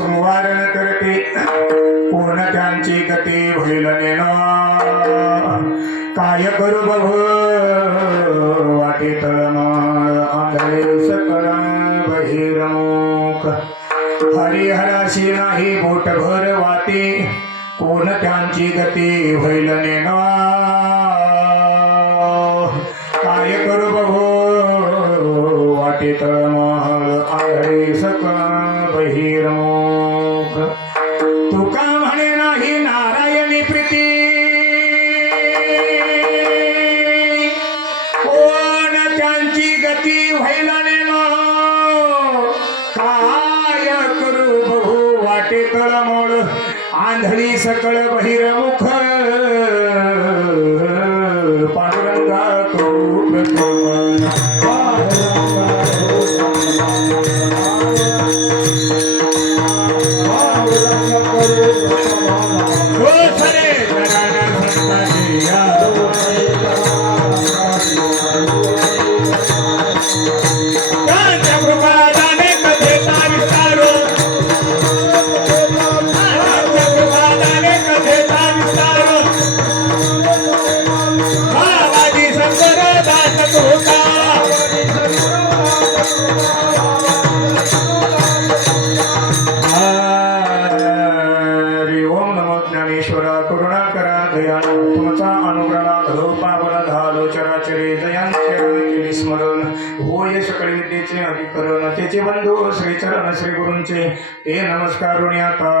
संवारण करते कोण त्यांची गती होईल नेना काय करू बघू वाटे तळमळ आंधळे सकळ बहिरमुख हरिहराशी नाही बोटभर वाटे कोण त्यांची गती होईल नेना काय करू बघू वाटे तळमळ आंधळे सकळ बहिरमुख तुका म्हणे नाही नारायणी प्रीती कोण त्यांची गती व्हायला नेनो काय करू बघू वाटे तळमळ आंधळी सकळ बहिरमुख पांडुरंगा करू प्रथम बंधू श्री चरण श्री गुरूंचे ते नमस्कार आता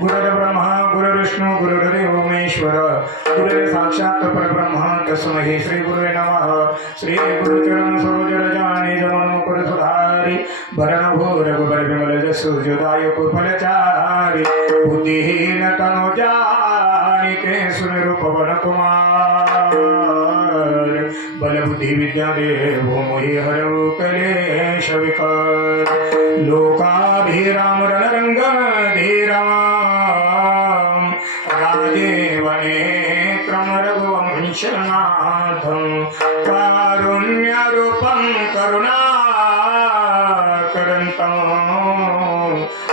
गुरुर्ब्रह्मा गुरुर्विष्णू गुरुर्देव महेश्वर गुरुर् साक्षात परब्रह्म तस्मै श्री गुरुवे नमः श्री गुरुचरण सरोज रजाने जमन मुकुर सुधारी भरण भो रघुबर विमल जसु जोदाय कुफलचारी बुद्धिहीन तनु जानिके सुनिरूप पवन कुमार बल बुद्धि विद्या देव मोहि हरौ कलेश विकार लोकाभिराम रणरंग धीराम राजेवने क्रम रघुवंशनाथं कारुण्यरूपं करुणाकरन्तं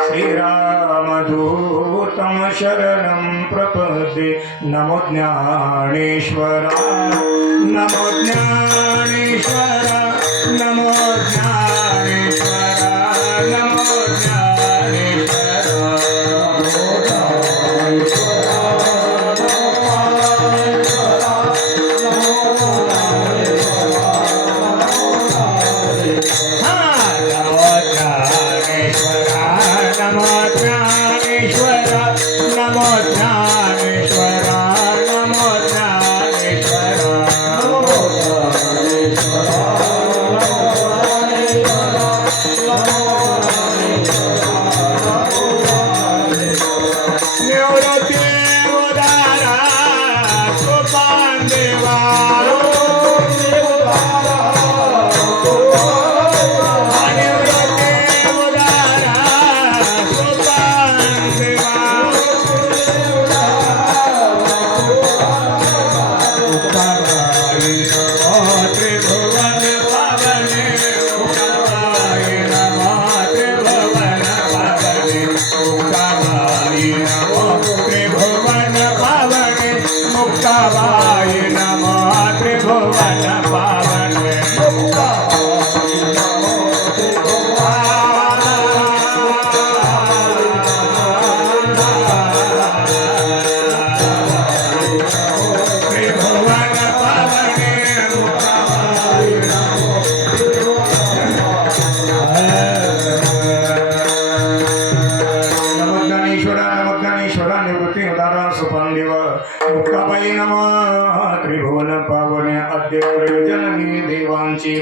श्रीरामदूतं शरणं प्रपद्ये नमो ज्ञानेश्वर नमो ज्ञानेश्वर नमो ज्ञानेश्वर नमो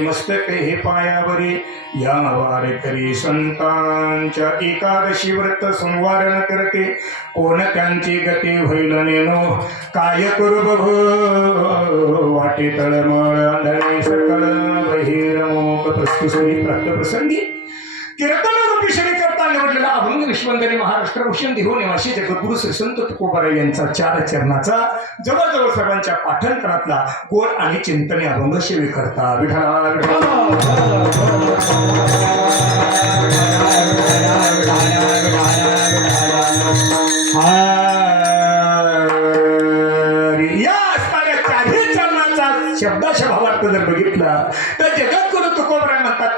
मस्तके पायावरी या वारकरी संतांच्या एकादशी व्रत संवारण करते कोण त्यांची गती होईल नेनो काय करू बघू वाटे तळमळ आंधळे सकळ बहिरमुख प्रस्तुत प्रसंगी कीर्तन रूपी श्री करता निवडलेला अभंग विश्वंदरी महाराष्ट्र भूषण देहो निवासी जगद्गुरु श्री संत तुकोबाराय यांचा 4 चरणाचा जवळजवळ सर्वांच्या पाठणकरातला गोड आणि चिंतनी अभंग सेवे करता विठ्ठला।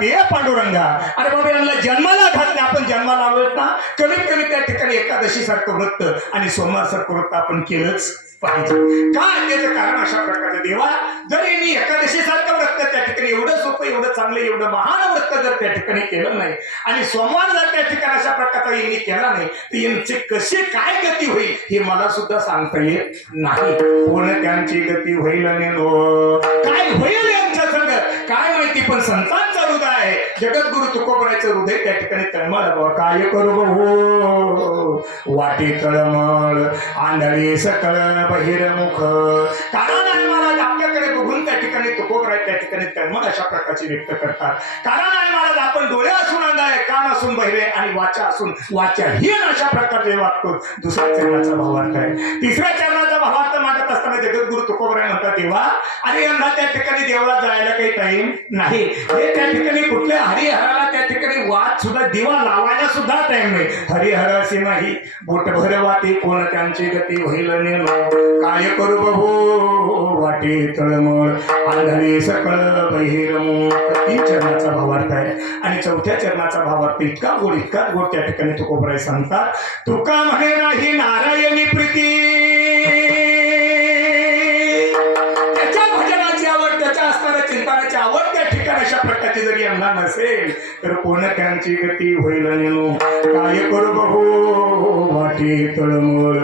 ये पांडुरंगा, अरे बाबा यांना जन्माला घातले, आपण जन्माला आलोय ना, कमीत कमी त्या ठिकाणी एकादशी सारखं व्रत आणि सोमवार सारखं व्रत आपण केलंच पाहिजे. काय त्याचं कारण अशा प्रकारचं, देवा जर यांनी एकादशी सारखं व्रत त्या ठिकाणी एवढं सोपं, एवढं चांगलं, एवढं महान व्रत जर त्या ठिकाणी केलं नाही आणि सोमवार जर त्या ठिकाणी अशा प्रकारचा यांनी केला नाही तर यांची कशी काय गती होईल हे मला सुद्धा सांगता येत नाही. कोण त्यांची गती होईल आणि काय होईल यांच्या संग काय माहिती, पण संतांचा हृदय आहे, जगद्गुरु तुकोबरायचं हृदय त्या ठिकाणी तळमळ. काय करू हो वाटे तळमळ आंधळी सकळ बहिरमुख, कारण आहे महाराज आपल्याकडे बघून त्या ठिकाणी तुकोबराय त्या ठिकाणी तळमळ अशा प्रकारची व्यक्त करतात. कारण आहे महाराज आपण डोळे असून अंध आहे, कान असून बहिरे आणि वाचा असून वाचाहीन अशा प्रकारचे वागतो. दुसऱ्या चरणाचा भावार्थ आहे. तिसऱ्या चरणाचा भावार्थ मागत असताना जगद्गुरु तुकोबराय म्हणतात, देवा अरे यांना त्या ठिकाणी देवळात जायला काही टाइम नाही, हे त्या ठिकाणी कुठल्या हरिहराला त्या ठिकाणी वाद सुद्धा दिवा लावायला सुद्धा टाइम नाही. हरिहर असे नाही बोटभर वाटे, कोण त्यांची गती होईल नेलो. काय करू बघू वाटे तळमळ आंधळे सकळ बहिरमुख. तीन चरणाचा भावार्थ आहे. आणि चौथ्या चरणाचा भावार्थ इतका गोड त्या ठिकाणी तुकोबराय सांगतात. तुका म्हणे नाही नारायणी प्रीती, त्याच्या भजनाची आवड, त्याच्या असणाऱ्या चिंतनाची आवड त्या ठिकाणी अशा प्रकारची जरी यांना नसेल तर कोण त्यांची गती होईल नेलो. काय करू बघू वाटे तळमळ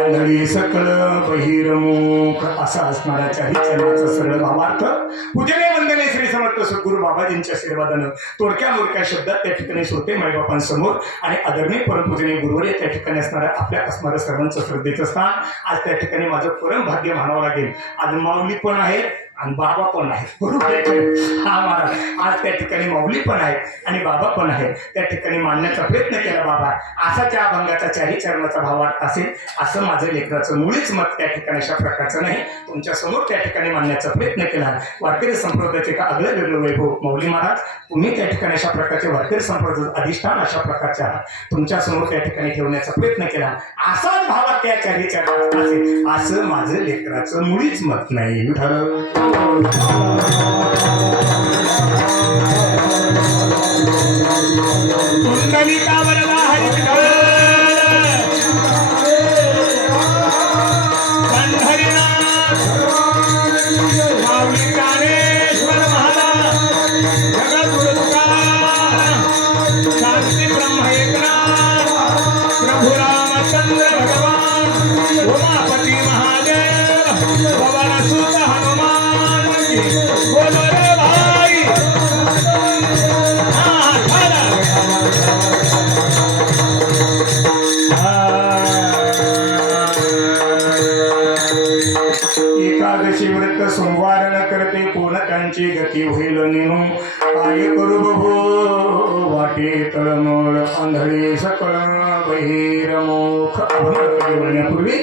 आंधळी सकळ बहिरमुख. असा असणारा चारी चरणाचा सरळ भावार्थ. पूजने वंदने श्री समर्थ सद्गुरू बाबाजींच्या आशीर्वादानं थोडक्या मोडक्या शब्दात त्या ठिकाणी श्रोते माईबापांसमोर आणि आदरणीय परमपूजनीय गुरुवर त्या ठिकाणी आपल्या असणारं सर्वांचं श्रद्धेचं स्थान आज त्या ठिकाणी माझं परम भाग्य मानावं लागेल. आज माऊली पण आहे आणि बाबा पण आहे, बरोबर. हा महाराज आज त्या ठिकाणी माऊली पण आहे आणि बाबा पण आहे. त्या ठिकाणी मांडण्याचा प्रयत्न केला बाबा. असा त्या अभंगाचा चारी चरणाचा भावार्थ असेल असं माझं लेकराचं मुळीच मत त्या ठिकाणी अशा प्रकारचं नाही. तुमच्या समोर त्या ठिकाणी मांडण्याचा प्रयत्न केला. वारकरी संप्रदायाचे का अगलं वेगळं वैभव माऊली महाराज तुम्ही त्या ठिकाणी अशा प्रकारचे वारकरी संप्रदायाचं अधिष्ठान अशा प्रकारच्या तुमच्या समोर त्या ठिकाणी ठेवण्याचा प्रयत्न केला. असाच भावात त्या चारी चरणात असेल असं माझं लेकराचं मुळीच मत नाही. ठरव कुंडलिका वरदा हरिविठ्ठल पंढरीनाथ माऊली ज्ञानेश्वर महाराज जगद्गुरु तुकाराम शांती ब्रह्म एकनाथ प्रभु रामचंद्र भगवान उमापती महादेव पवन सुत हनुमान बोलो रे भाई. एकादशी व्रत सोमवार न करते कोण त्यांची गती होईल नेणू. काय करू बघू वाटे तळमळ आंधळे सकळ बहिरमुख. बोलण्यापूर्वी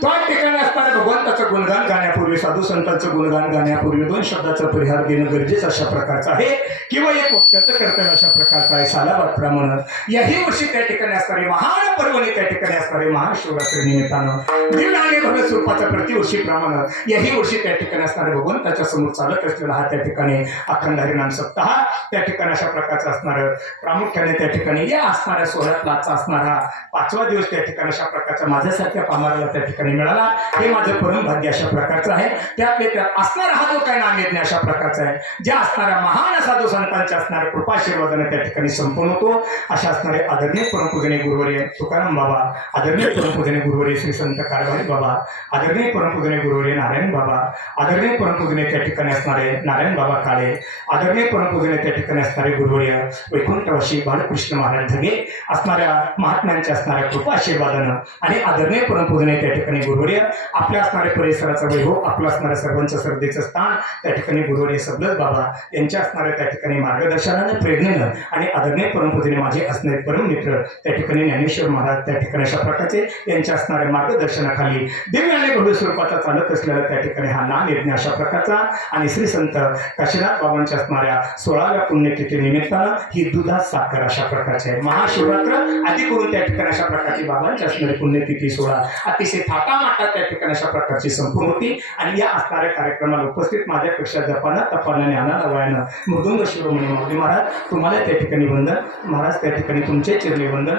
त्या ठिकाणी असणाऱ्या भगवंताचं गुणगान गाण्यापूर्वी साधू संतांचं गुणगान गाण्यापूर्वी दोन शब्दाचा परिहार देणं गरजेचं अशा प्रकारचं आहे किंवा एक वक्त्याचं कर्तव्य अशा प्रकारचं आहे. सालाबादप्रमाणे याही वर्षी त्या ठिकाणी असणारे महान पर्वणी त्या ठिकाणी असणारे महाशिवरात्री निमित्तानं दिव्य आणि भव्य स्वरूपाच्या प्रतिवर्षीप्रमाणे याही वर्षी त्या ठिकाणी असणाऱ्या भगवंताच्या समोर चालत असलेला हा त्या ठिकाणी अखंड हरिनाम सप्ताह त्या ठिकाणी अशा प्रकारचं असणारं प्रामुख्याने त्या ठिकाणी या असणाऱ्या सोहळ्यातला असणारा 5वा दिवस त्या ठिकाणी अशा प्रकारच्या माझ्यासारख्या पामाराला त्या ठिकाणी मिळाला. हे माझं परम भाग्य अशा प्रकारचं आहे. त्यातले त्यात असणारा हा जो काही नाम यज्ञ अशा प्रकारचा आहे ज्या असणाऱ्या महान साधू संतांच्या असणाऱ्या कृपाशीर्वादाने त्या ठिकाणी संपन्न होतो. अशा असणारे आदरणीय परमपूजनीय गुरुवर्य तुकाराम बाबा, आदरणीय परमपूजनीय गुरुवर्य श्री संत कारभारी बाबा, आदरणीय परमपूजनीय गुरुवर्य नारायण बाबा, आदरणीय परमपूजनीय त्या ठिकाणी असणारे नारायण बाबा काळे, आदरणीय परमपूजनीय त्या ठिकाणी असणारे गुरुवर्य वैकुंठवासी बालकृष्ण महाराज ढगे असणाऱ्या महात्म्यांच्या असणाऱ्या कृपाशीर्वादानं आणि आदरणीय परमपूजनीय त्या ठिकाणी गुरुवर्य आपल्या असणाऱ्या परिसराचा वैभव आपलं असणाऱ्या सर्वांचं श्रद्धेचं स्थान त्या ठिकाणी गुरुवर्य सबलत बाबा यांच्या असणाऱ्या त्या ठिकाणी मार्गदर्शनानं प्रेरणेनं आणि आदरणीय परमपूजनीय माझे असणारे परम मित्र त्या ठिकाणी ज्ञानेश्वर महाराज त्या ठिकाणी अशा प्रकारचे यांच्या असणाऱ्या मार्गदर्शनाखाली दिव्य आणि भव्य स्वरूपाचा चालत असलेला त्या ठिकाणी हा नाम यज्ञ अशा प्रकारचा आणि श्री संत काशीनाथ बाबांच्या असणाऱ्या 16व्या पुण्यतिथी निमित्तानं ही दुधात साखर अशा प्रकारचे आहे. महाशिवरात्र आधी करून त्या ठिकाणी अशा प्रकारची बाबांची असणारी पुण्यतिथी 16 अतिशय थाटामाटात त्या ठिकाणी अशा प्रकारची संपूर्ण होती. आणि या असणाऱ्या कार्यक्रमाला उपस्थित माझ्यापेक्षा जपाना तपाना ज्ञानाला वयानं मृदुंग शिरोमणी महाराज तुम्हाला त्या ठिकाणी वंदन. महाराज त्या ठिकाणी तुमचे चरणी वंदन.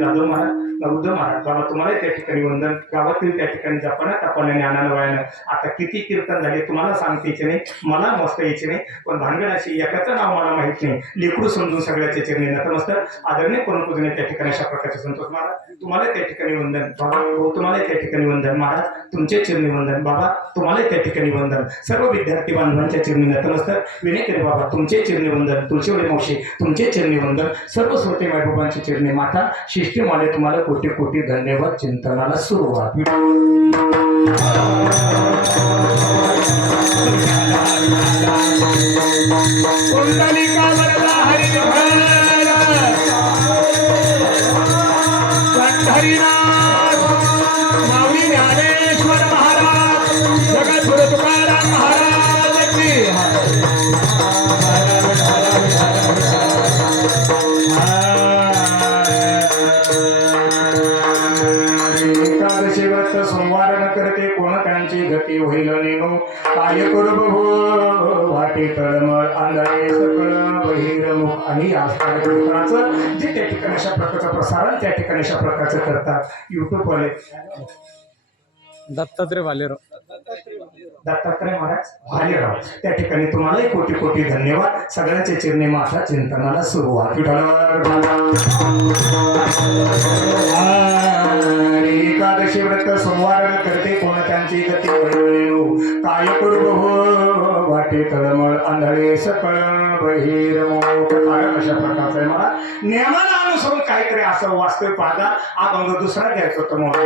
जाधव महाराज, उद्धव महाराज, बाबा तुम्हाला त्या ठिकाणी वंदन. गावातील त्या ठिकाणी जपाना तापाने ज्ञानानं वयानं आता किती कीर्तन झाले तुम्हाला सांगता यायचे नाही, मला मोजता यायचे नाही, पण भानगड अशी एकाचं नाव मला माहित नाही. लेकरू समजून सगळ्याचे चरणी नतमस्तक आदरणीय परमपूजनीय त्या ठिकाणी अशा प्रकारचे संतोष महाराज तुम्हाला त्या ठिकाणी वंदन. बाबा हो तुम्हाला त्या ठिकाणी वंदन. महाराज तुमचे चरणी वंदन. बाबा तुम्हाला त्या ठिकाणी वंदन. सर्व विद्यार्थी बांधवांच्या चरणी नतमस्तक विनय बाबा तुमचे चरणी वंदन. तुळशीवडे मावशी तुमचे चरणी वंदन. सर्व श्रोते मायबाबांचे चरणी माता शिष्टीमाले तुम्हाला कोटी कोटी धन्यवाद. चिंतनाला सुरुवात. हरिनाथ माऊली ज्ञानेश्वर महाराज जगद्गुरु तुकाराम महाराज की एकादशी व्रत सोमवार न करते कोण त्यांची गती होईल नेनो काय करू बघू वाटे तळमळ आंधळे सकळ बहिरमुख. आणि या कार्यक्रमाचं जे त्या ठिकाणी अशा प्रकारचं प्रसारण त्या ठिकाणी अशा प्रकारचं करतात युट्यूब वाले दत्तात्रय भालेराव महाराज भालेराव त्या ठिकाणी तुम्हाला कोटी कोटी धन्यवाद. सगळ्यांचे चरणी माता चिंतनाला सुरुवात. एकादशी व्रत सोमवार करते कोण त्यांची गती काय करू बघू वाटे तळमळ आंधळे सकळ बहिरमुख. कारण अशा प्रकारचं आहे. मला नियमाला अनुसरून काहीतरी असं वास्तव पाहता अभंग दुसरा द्यायचा होता मोठा,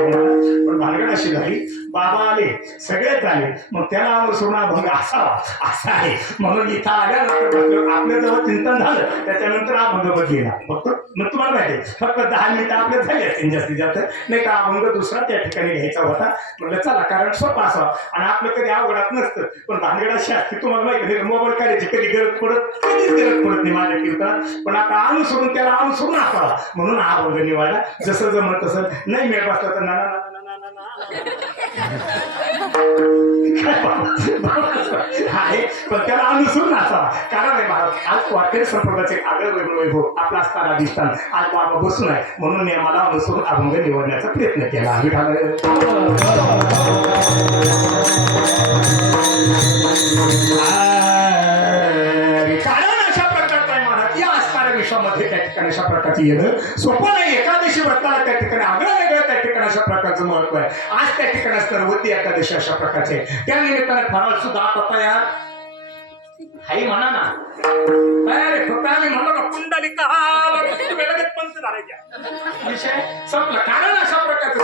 पण भानगड अशी झाली बाबा आले सगळेच आले मग त्याला अनुसरून अभंग असावा असा आहे. म्हणून इथं आल्यानंतर आपल्या जवळ चिंतन झालं त्याच्यानंतर अभंग बदलेला. फक्त मग तुम्हाला माहिती फक्त 10 मिनिटं आपले झाले असतील जास्तीत जास्त, नाही का अभंग दुसरा त्या ठिकाणी घ्यायचा होता. म्हणलं चला कारण सोपा असावा आणि आपलं कधी अवघडात नसतं. पण भानगड अशी असते तुम्हाला माहिती नाही मोबाईल करायची कधी गरज कधीच गरज पडत नाही माझ्या कीर्तनात. पण आता अनुसरून त्याला अनुसरून असावा म्हणून हा अभंग निवडला. जसं जमत तसं नाही मिळत असलं तर ना आहे पण त्याला अनुसरून असावा. कारण आहे महाराज आज वाटेल संपर्काचे आगळ वैभव आपला असताना दिसताना आज बाबा बसून आहे म्हणून मी मला अनुसरून अभंग निवडण्याचा प्रयत्न केला. विश्वामध्ये त्या ठिकाणी अशा प्रकारची येणं सोपं नाही. एकादशी व्रताला त्या ठिकाणी आग्रह वेगळं त्या ठिकाणी अशा प्रकारचं महत्व आहे. आज त्या ठिकाणी सर्वती एकादशी अशा प्रकारचे त्या निमित्ताने फराळ सुद्धा आता तयार हाई म्हणा ना तयार आहे. फक्त आम्ही म्हणलो ना कुंडलिका पंच झालायच्या विषय संपला. कारण अशा प्रकारचं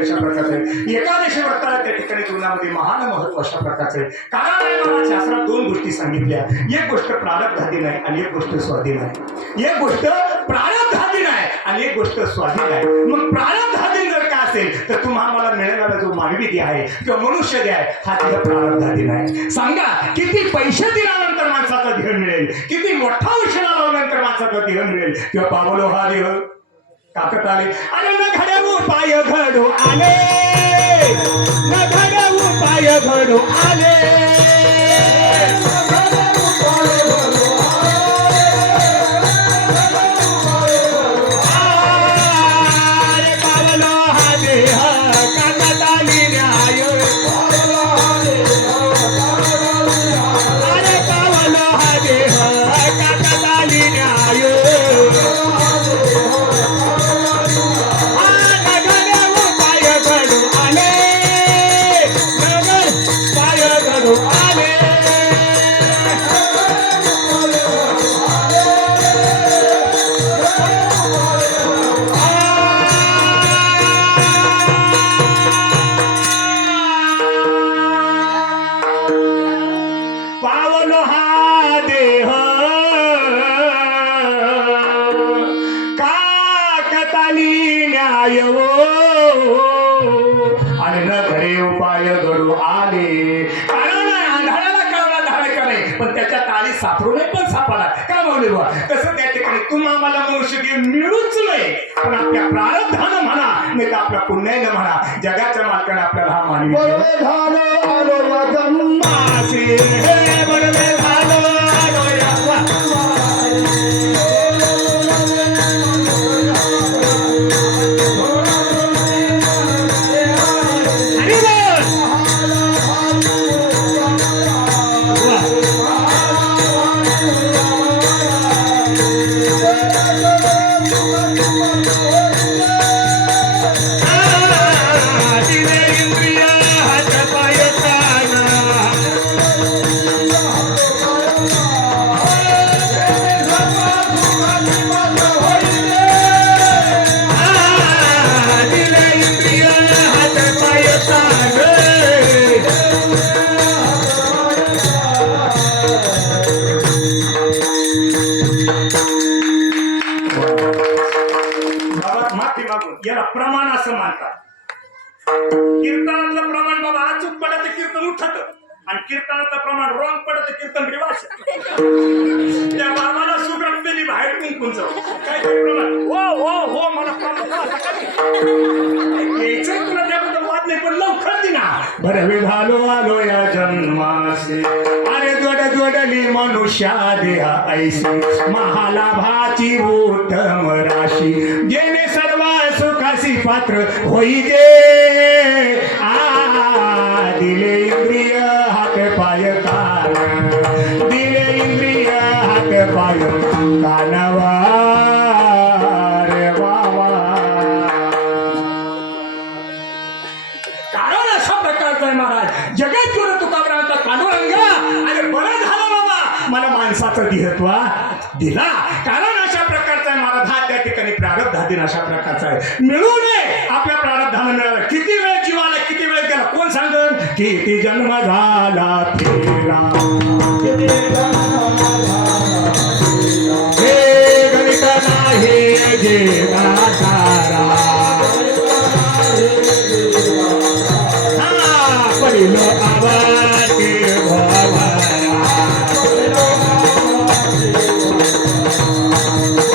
अशा प्रकारचं एकादशी व्रताला त्या ठिकाणी जीवनामध्ये महान महत्व अशा प्रकारचं आहे. कारण मला शास्त्रात 2 गोष्टी सांगितल्या. एक गोष्ट प्रारब्धाधीन आहे आणि एक गोष्ट स्वाधीन आहे. एक गोष्ट प्रारब्धाधीन आहे आणि एक गोष्ट स्वाधीन आहे. मग प्रारब्धाधीन जर का असेल तर तुम्हाला मिळालेला जो मानवी देह आहे किंवा मनुष्य देह आहे हा देह प्रारब्धाधीन आहे. सांगा किती पैसे दिल्यानंतर माणसाचा देह मिळेल, किती मोठा उशिरा लावल्यानंतर माणसाचा देह मिळेल किंवा पावलो हा देह ताकद आले आणि न घडवू पाय घडू आले, न घडवू पाय घडू आले. आणि न घरे उपाय घडू आले. कारण आंधळ्याला कळला धारायचा नाही पण त्याच्या ताळी सापडू नये पण सापडला का बोलले बा. तसं त्या ठिकाणी तुम्हा मला मनुष्य मिळूच नाही पण आपल्या प्रारब्धानं म्हणा नाही तर आपल्या पुण्यानं म्हणा जगाच्या मालकाने आपल्याला हा मानवी झालो दिले इंद्रिय हात पाय कान दिले इंद्रिय हात पाय कान बाबा माफी मागून याला प्रमाण असं मानतात. कीर्तनातलं प्रमाण बाबा अचूक पडत कीर्तन उठत आणि कीर्तनाचं प्रमाण रॉंग पडत कीर्तन रिवाज. त्या बाबाला सुगत दिली बाहेर कुंकून जाऊ काय ते प्रमाण हो हो हो मला प्रमाण यायचं तुला त्याबद्दल वाद नाही पण लवकर दिना बरं मी झालो आलो या जन्मासे अरे जोड जोडली मनुष्या देहा ऐसी महालाभाची उत्तम राशी जेणे सर्व सुखासी पात्र होई दे दिले इंद्रिय हात पाय कान दिले इंद्रिय हात पाय कानवा रे बाबा. कारण अशा प्रकारचा आहे महाराज जगत गुरु तुकारामांचा पांडुरंगा आणि बरं झालं बाबा मला माणसाचा देहत्वा दिला. कारण अशा प्रकारचा आहे महाराज हा त्या ठिकाणी प्रारब्धाधीन अशा प्रकारचा आहे मिळू नये आपल्या प्रारब्धानं मिळाला. किती वेळ जीवाला किती वेळ गेला कोण सांगन किती जन्म झाला फिरला हे गणित नाही जेवाधारा पहिलो आवाके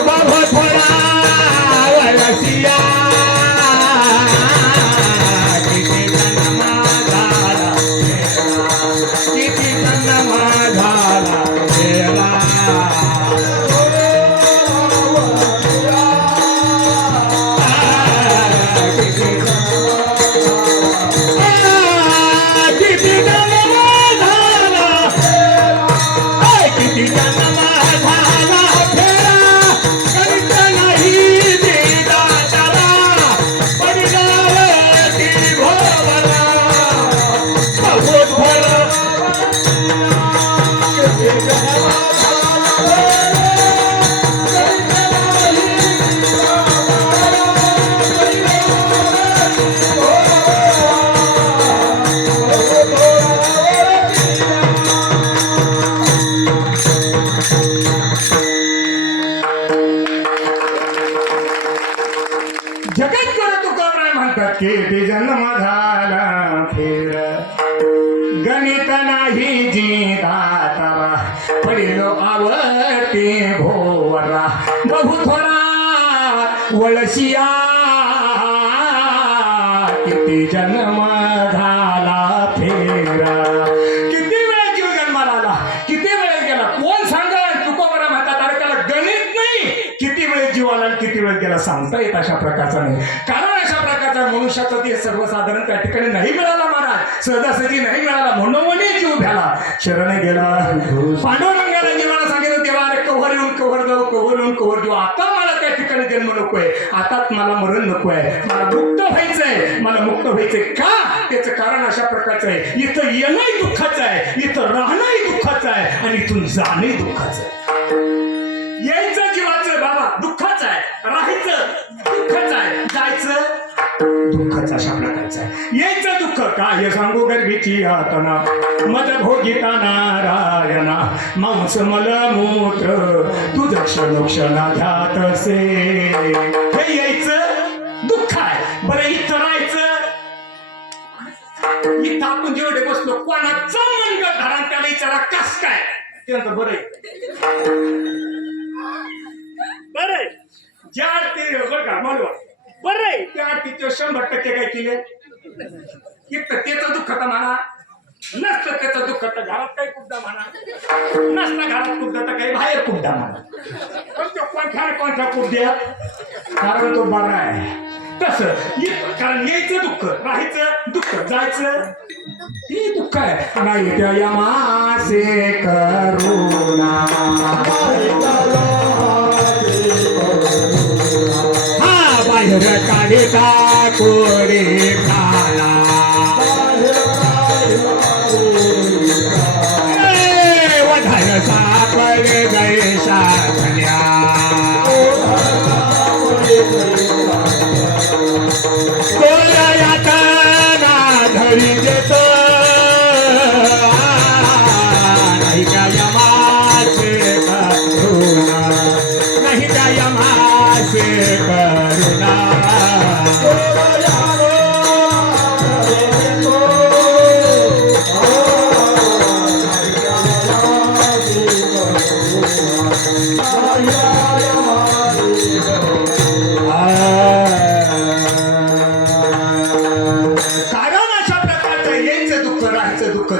बाबा थोडा वलसिया किती जन्म झाला किती जन्म झाला गेला किती जन्म झाला फिर गणित नाही जीता पडिलो आवडते भोवरा बहु थोडा वळशिया किती जन्म झाला फेरा. किती वेळ जीव जन्माला आला किती वेळ गेला कोण सांगा तुकोबरा म्हणतात अरे त्याला गणित नाही किती वेळ जीव आला किती वेळ गेला सांगता येत अशा प्रकारचा नाही. कारण अशा प्रकारचा मनुष्याचा देह सर्वसाधारण त्या ठिकाणी नाही मिळाला महाराज सहजासहजी नाही मिळाला म्हणून जीव भ्याला शरण गेला. पांडुरंगाला जीवाला सांगितलं देवा अरे कव्हर येऊन कव्हर जाऊ कव्हर येऊन कव्हर देऊ आता मला त्या ठिकाणी जन्म नकोय आताच मला मरण नकोय मला मुक्त व्हायचंय मला मुक्त व्हायचंय का त्याचं कारण अशा प्रकारचं आहे इथं येणंही दुःखाचं आहे इथं राहणंही दुःखाचं आहे आणि इथून जाणंही दुःखाचं आहे. यायचं जीवाचं बाबा दुःखाचं आहे राहायचं दुःखाचं आहे जायचं दुःखाचं अशा प्रकारचं आहे. यायचं दुःख काय सांगू गर्भीची यातना मद भोगिता नारायणा मांस मल मूत्र तुझं क्षणोक्षणा ध्यात असे हे यायचं दुःख आहे. बरं इथं राहायचं इथं आपण जेवढे बसलो कोणाचं मनगट धरा त्याला विचारा कस काय त्यांचं बरं बरं ज्या ते बरं का मला बरं त्या आरतीचं 100% काय केले इथं त्याचं दुःख तर म्हणा नसतं त्याचं दुःख तर घरात काही कुठं म्हणा नसतं घरात कुठं तर काही बाहेर कुठं म्हणा पण तो कोणत्या कुठ्या कारण तो बरा आहे तसं कारण यायचं दुःख राहायचं दुःख जायचं हे दुःख आहे नाही त्या यमासे करुणा हा बाई बाहेर काढिता कोरी प्राणा वधाय सापडे जैसा धन्या कोलयात ना धरी देतो नाही का यमाचे करुणा नाही का यमाचे करुणा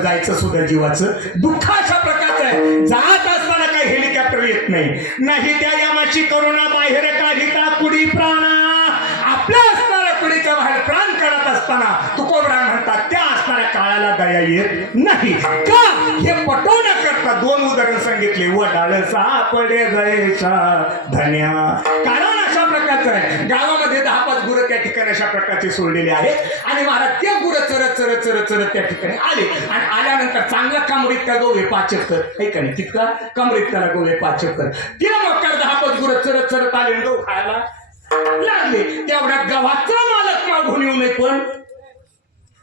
जायचं सुद्धा जीवाचं दुःख अशा प्रकारचं आहे. जात असताना काही हेलिकॉप्टर येत नाही त्या यमाची करुणा बाहेर काढिता कुडी प्राणा आपल्या असणाऱ्या कुडीच्या बाहेर प्राण काढत असताना तुकोबरा म्हणतात त्या असणाऱ्या काळाला दया येत नाही का हे पटवण्याकरता दोन उदाहरण सांगितले वडाळ सापडे जैसा धन्या. कारण अशा प्रकारचं आहे गावामध्ये 10-5 गुरं त्या ठिकाणी अशा प्रकारचे सोडलेले आहेत आणि महाराज त्या गुरं चरत चरत चरत चरत त्या ठिकाणी आले आणि आल्यानंतर चांगला कमरीत त्या गोवे 5 चक्कर ऐकाने तितका कमरीत त्याला गोवे 5 चक्कर ते मकर 10-5 गुरं चरत चरत आले गहू खायला लागले. तेवढ्या गव्हाचा मालक मागून येऊ नये पण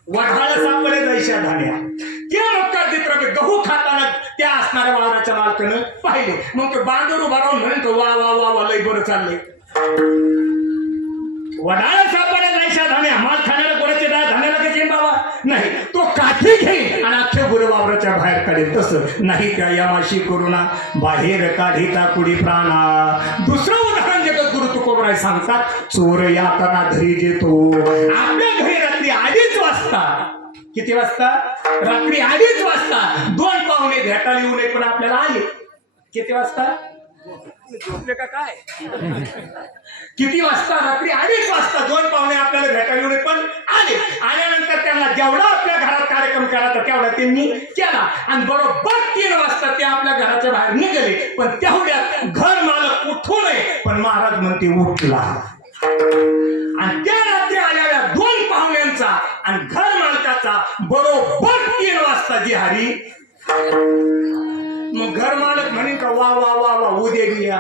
वढाळ सापडे जैशा धान्या त्या मकर चित्र गहू खाताना त्या असणाऱ्या वावराच्या मालकानं पाहिले. मग तो बांधून उभा राहून म्हणतो वा वा वा वा लय बरं चाललंय. वडाळ सापडे जैशा धान्या माल खाण्याला कोणाचे धान्याला कसे बाबा नाही तो काठी घेईल आणि अख्ख्या गुरु वावराच्या बाहेर काढेल. तसं नाही त्या यमाशी करुणा बाहेर काढिता कुडी प्राणा. दुसरं उदाहरण देतो गुरु तुकोबराय सांगतात चोर यातना धरी देतो आपल्या घरी रात्री 2:30 वाजता किती वाजता रात्री 2:30 वाजता 2 पाहुणे भेटायला येऊ नये पण आपल्याला आले. किती वाजता झोपले का काय किती वाजता रात्री 2:30 वाजता 2 पाहुणे आपल्याला भेटायला येऊ नये पण आले. आल्यानंतर त्यांना जेवढा आपल्या घरात कार्यक्रम करायचा तेवढा त्यांनी केला आणि बरोबर 3 वाजता ते आपल्या घराच्या बाहेर निघाले. पण तेवढ्यात घर मालक उठू नये पण महाराज म्हणते उठला आणि त्या रात्री आलेल्या 2 पाहुण्यांचा आणि घर मालकाचा बरोबर 3 वाजता जी हरी. मग घर मालक म्हणेन का वा वा वा वा उद्या या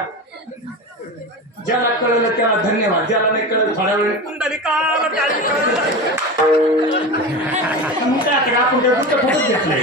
ज्याला कळलं त्याला धन्यवाद ज्याला नाही कळलं थोड्या वेळ कुंडली का आपण कुठंच घेतलंय.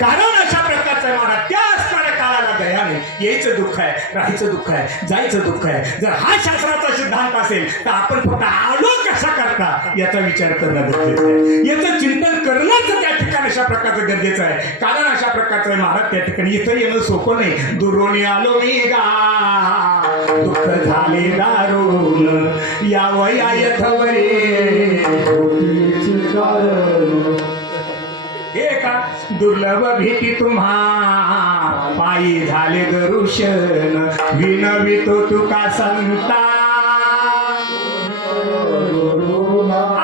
कारण अशा प्रकारचा महाराज त्या असणाऱ्या काळाला दयाने यायचं दुःख आहे राहायचं दुःख आहे जायचं दुःख आहे. जर हा शास्त्राचा सिद्धांत असेल तर आपण फक्त आलो कसा करता याचा विचार करणं गरजेचं आहे. याचं चिंतन करणंच त्या ठिकाणी अशा प्रकारचं गरजेचं आहे. कारण अशा प्रकारचं आहे महाराज त्या ठिकाणी इथं येणं सोपं नाही. दुरोणी आलो मी गा दुःख झाले दारुण या वयायथवरे हे का दुर्लभ भीती तुम्हा पायी झाले दरुशन विनवितो तुका संता.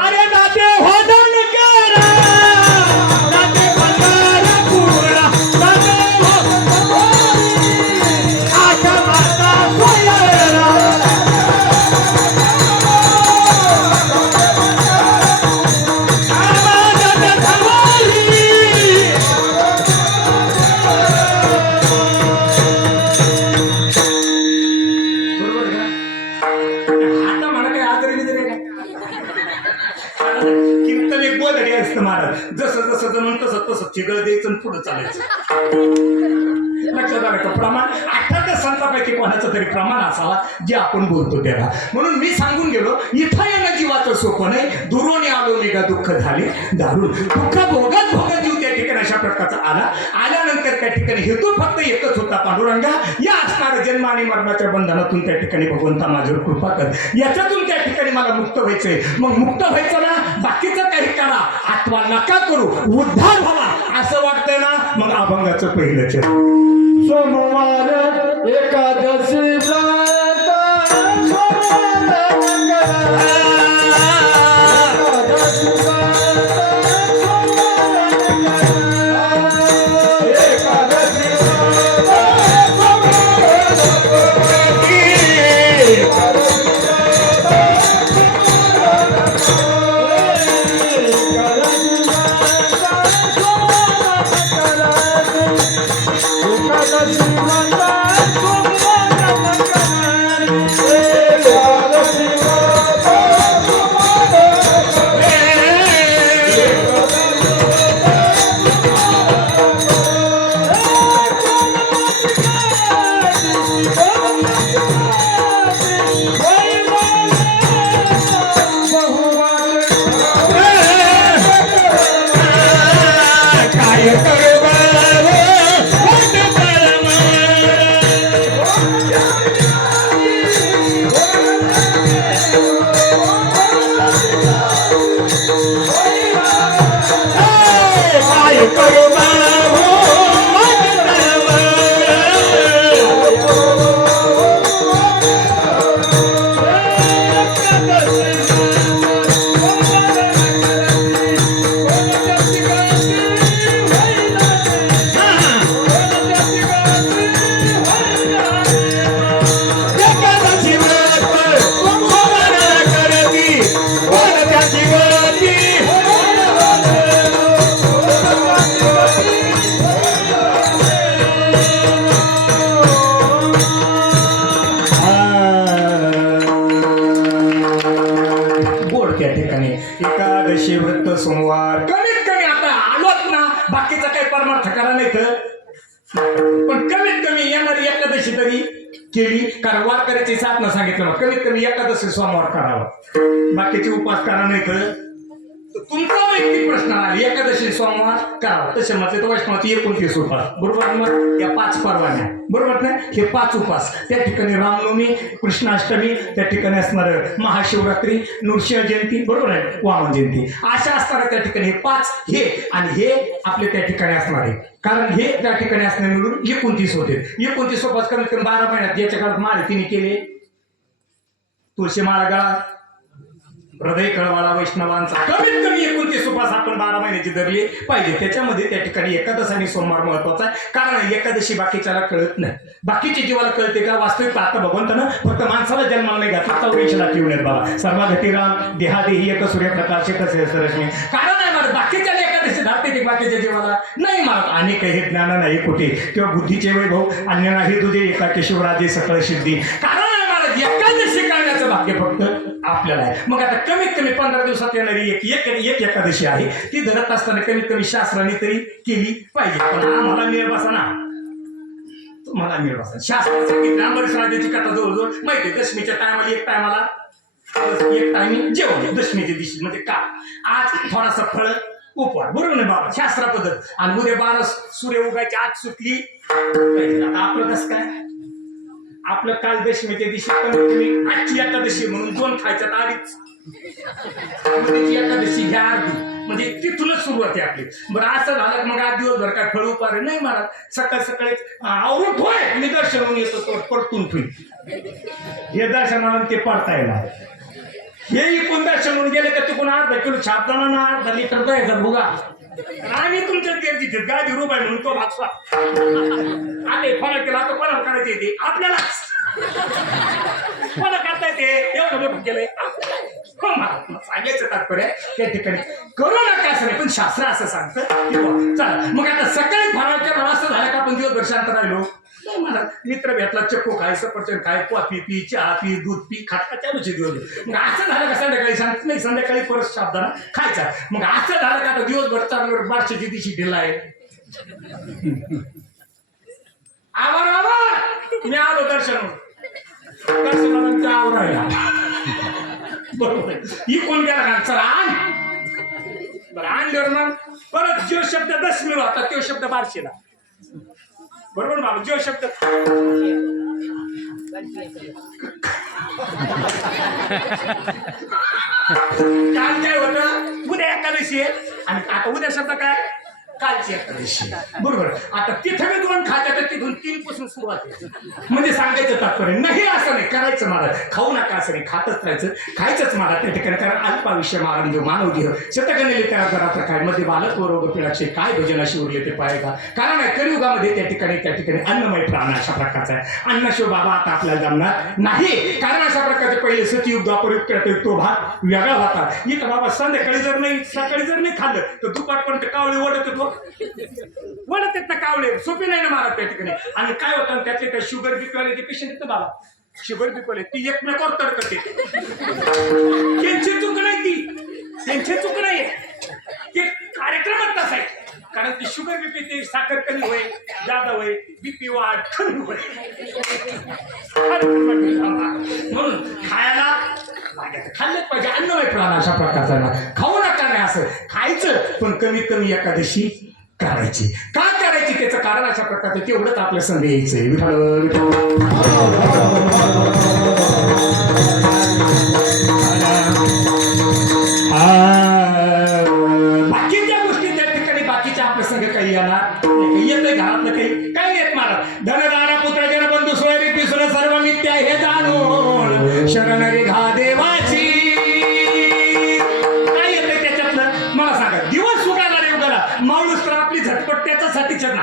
अरे दाते होदन करा दाते पगार पुरा दाते आशा माता सोयरा कीर्तन एक बोधडी असतं महाराज. जसं जसं जमून तसं तसं चिगळ द्यायचं पुढे चालायचं. लक्षात आलं का प्रमाण 8 संतांपैकी कोणाचं तरी प्रमाण असावा जे आपण बोलतो त्याला. म्हणून मी सांगून गेलो इथं येणं जीवाचं सोपं नाही. दुरोने आलो मी का दुःख झाले दारुण दुःख भोगत भोगत जीव त्या ठिकाणी अशा प्रकारचा आला. आल्यानंतर त्या ठिकाणी हेतू फक्त एकच होता पांडुरंगा या असणाऱ्या जन्म आणि मरणाच्या बंधनातून त्या ठिकाणी भगवंता माझ्यावर कृपा कर याच्यातून त्या ठिकाणी मला मुक्त व्हायचंय. मग मुक्त व्हायचं ना बाकीचं काही करा आत्मा नका करू उद्धार व्हावा असं वाटतंय ना मग अभंगाचं पहिलं सोमवार एकादशी एकादशी व्रत सोमवार कमीत कमी आता आलोच ना बाकीचा काही परमार्थ करा नाही तर पण कमीत कमी येणारी एकादशी तरी केली कारण वारकऱ्याची साधना सांगितलं मग कमीत कमी एकादशी सोमवार करावा बाकीचे उपास करा नाही तर तुमचा वैयक्तिक प्रश्न आला एकादशी सोमवार करावा तसे मग वैष्णवाची 29 उपास बरोबर मग या 5 परवान्या बरोबर नाही हे 5 उपास त्या ठिकाणी रामनवमी कृष्णाष्टमी त्या ठिकाणी असणार महाशिवरात्री नृसिंह जयंती बरोबर आहे वामन जयंती अशा असणार त्या ठिकाणी हे 5 हे आणि हे आपले त्या ठिकाणी असणार आहे कारण हे त्या ठिकाणी असणे मिळून 29 होते 29 उपास कमीत कमी 12 महिन्यात याच्या काळात माळे तिने केले तुळशी माळा गळा हृदय कळवाळा वैष्णवांचा कमीत कमी 29 उपास आपण 12 महिन्याची धरली पाहिजे त्याच्यामध्ये त्या ठिकाणी एकादश आणि सोमवार महत्वाचा आहे कारण एकादशी बाकीच्याला कळत नाही बाकीच्या जीवाला कळते का वास्तविक आता भगवंतानं फक्त माणसाला जन्माला नाही घातला 84 लाख येऊन येत बाबा सर्वागती राम देहादेही एक सूर्यप्रकाश सरश्मी कारण आहे मला बाकीच्या एकादशी धारते ते बाकीच्या जीवाला नाही मारत आणि काही ज्ञान नाही कुठे किंवा बुद्धीचे वैभव अन्य नाही तुझे एकाके शिवराजे सकळ सिद्धी कारण एकादशी करण्याचं भाग्य फक्त आपल्याला आहे मग आता कमीत कमी 15 दिवसात येणारी एक एकादशी आहे ती धरत असताना कमीत कमी शास्त्राने तरी केली पाहिजे पण आम्हाला मेळ बसा ना तुम्हाला मेळ बसा शास्त्र सांगितलं अंबरीश राजाची कथा जवळजवळ माहिती दशमीच्या टायमाला एक टायमिंग जेवण दशमीच्या दिवशी म्हणजे का आज थोडासा फळ उपवास बरोबर नाही बाबा शास्त्रा पद्धत आणि उद्या 12 सूर्य उगायची आज सुटली आता आपलं कसं काय आपलं काल दशमीच्या दिवशी कमीत कमी आजची एकादशी म्हणून 2 खायच्यात आधीच एकादशी घ्या अर्धी म्हणजे तिथूनच सुरुवात आहे आपली बरं असं झालं की मग आज दिवसभर काय फळ उपार नाही मला सकाळीच आवरून ठोय मी दर्शन येतो परतून ठुई हे दर्शनाला ते पडता येणार हे इकून दर्शन म्हणून गेले का तिकून अर्धा किलो छापताना ना अर्धा लिटर द्यायचा भुगा आम्ही तुमच्या गर्दीचे गादी रुबाय म्हणून तो भागसा आले फळा केला आता कोणाला करायचे ते आपल्याला कोणा करता येते एवढं मोठं केलंय सांगायचं तात्पर्य त्या ठिकाणी करू नका असं नाही पण शास्त्र असं सांगतं चला मग आता सकाळी फळा केला असं झालं का आपण दिवसभर शांत राहिलो नाही मला मित्र भेटला चक्को खाय सफरचंद खाय कॉफी पी चहा पी दूध पी खाता चालूचे दिवस मग असं झालं का संध्याकाळी शांत नाही संध्याकाळी परत शाब्दाना खायचा मग असं झालं का आता दिवसभर चालल्यावर 12ची दिवशी ढिलाय आवर मी आलो दर्शनानंतर आवरायला बरोबर ही कोण गेला का चला आण बरं आणल्यावर मग परत जो शब्द दशमी होता तो शब्द 12ला बरोबर बाबा जो शब्द काल काय होतं उद्या एकादशी आहे आणि आता उद्या शब्द काय कालची एकादशी बरोबर आता तिथे मी 2 खात्या तर तिथून 3 पासून सुरुवात आहे म्हणजे सांगायचं तात्पर्य नाही असं नाही करायचं मला खाऊ नका असं नाही खातच राहायचं खायचंच मला त्या ठिकाणी कारण अल्पायुष्य महाराज जो मानव देह शतकनेले त्या घरात काय मध्ये बालक बरोबर पिढाक्षे काय भजनाशी उरले ते पाय का कारण आहे कलियुगामध्ये त्या ठिकाणी अन्नमय प्राण अशा प्रकारचा आहे अन्नशिव बाबा आता आपल्याला जमणार नाही कारण अशा प्रकारचे पहिले सतयुग द्वापरयुग तो भाग वेगळा होता इथं बाबा संध्याकाळी जर नाही सकाळी जर नाही खाल्लं तर दुपारपर्यंत कावळे ओढत वडत येत ना कावळे सोपे नाही ना मला त्या ठिकाणी. आणि काय होतं त्यातले त्या शुगर बीपीवाले पेशंट येतं बाबा, शुगर बीपीवाले ती एकमेकावर तडकते. त्यांची चूक नाही, त्यांची चूक नाही, ते कार्यक्रमात तसा आहे. कारण की शुगर बीपी ते साखर कमी होय, जादा होय, बीपी वाढ कमी होय. म्हणून खायला खाल्लेच पाहिजे, अन्नमय प्राण अशा प्रकारचा ना. खाऊ नका नाही असं खायचं, पण कमीत कमी एकादशी करायची. का करायची त्याचं कारण अशा प्रकारचं तेवढंच आपल्या संग यायचंय. बाकीच्या गोष्टी त्या ठिकाणी बाकीच्या आपल्या संग काही येणार येतंय घरातलं काही येत मला. धनदारा पुत्र जन बंधू सोयरी पिसुन सर्व मिथ्या हे जाणून शरण रे घा देवाची. काय येतंय त्याच्यातलं मला सांगा. दिवस सुटायला रे उगाला माणूस तर आपली झटपट त्याच्यासाठीच ना.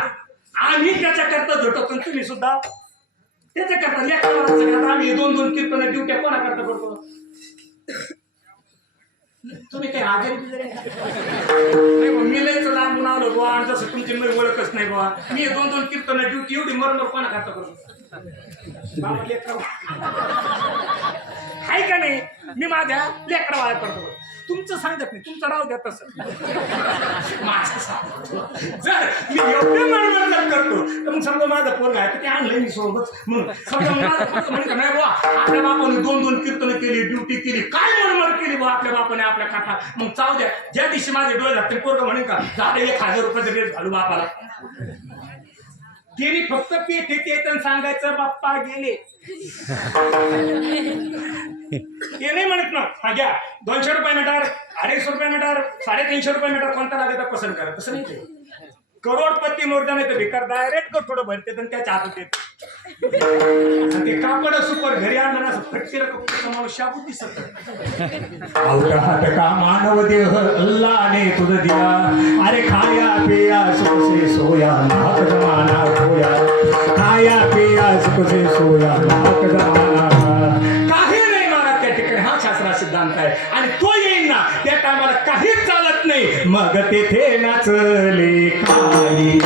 आम्ही त्याच्याकरता झटवतो, तुम्ही सुद्धा त्याच्याकरता लेखा. आम्ही 2-2 कीर्तन ड्युट्या कोणाकरता करतो. तुम्ही काही आजारी नाही मी लयच लांबून आलो बुवा, आणि जसं तुमची मी ओळखच नाही बुवा. मी 2-2 कीर्तन ड्युटी एवढी मरमर कोणा करता करतो हाय का नाही. मी माझ्या लेकरा वाया करतो. तुमचं सांगत नाही, तुमचं राव द्या तसं. जर मी एवढं मरमर करतो तर मग समजा माझा पोरगा आहे ते आणलंय मी सोबत म्हणून समजा माझा पोरगा म्हणजे नाही बुवा आपल्या बापाने 2-2 कीर्तन केली, ड्युटी केली, काय मरमर केली बुवा आपल्या बापाने आपल्या काठा. मग चाव द्या. ज्या दिवशी माझे डोळे लागते पोरगा म्हणेन का झाले 1000 रुपयाचा रेट घालू बापाला. गेली फक्त पेठेत येतं सांगायचं बाप्पा गेले. ते नाही म्हणत ना हा घ्या 200 रुपये मीटर, 250 रुपये मीटर, 350 रुपये मीटर कोणता लागेल पसंत करा. तसं नाही. ते करोडपती मोर्चा नाही तर भिकार डायरेक्ट थोडं भरते आणि त्याच्या हातात येत. ते कापड सुपर घरी आणलं ना फटकेला कपडे शाबू दिसत. हात का मानव देह अल्लाने तुझ दिया. अरे खाया पिया सुखसे सोया नाक जमाना खोया. खाया पिया सुखसे सोया नाक जमाना. काही नाही महाराज त्या ठिकाणी हा शास्त्रा सिद्धांत आहे. आणि तो येईल ना त्या टायमाला काहीच चालत नाही. मग तेथे नाचले काली.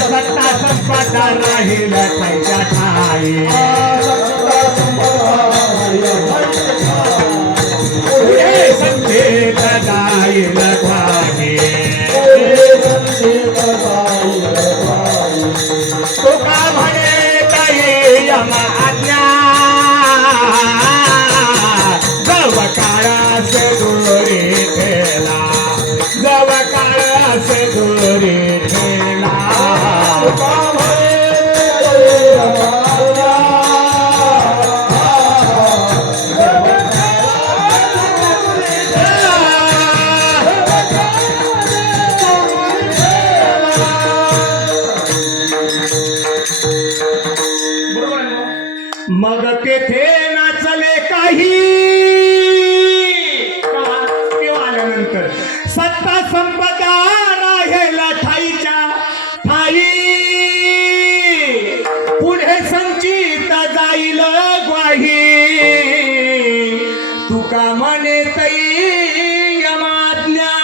सत्ता संपदा राहील त्यांच्या ठाई. संकेत जाईल ठाई. तो का म्हणे काही यमा आज्ञा. जव काळास दोरी ठेला, जव काळास दोरी ठेला. मग तेथे नाचले काही. ते आल्यानंतर सत्ता संपदा राहील ठाईच्या ठाई. पुढे संचित जाईल ग्वाही. तुका म्हणे तई यमाज्ञा.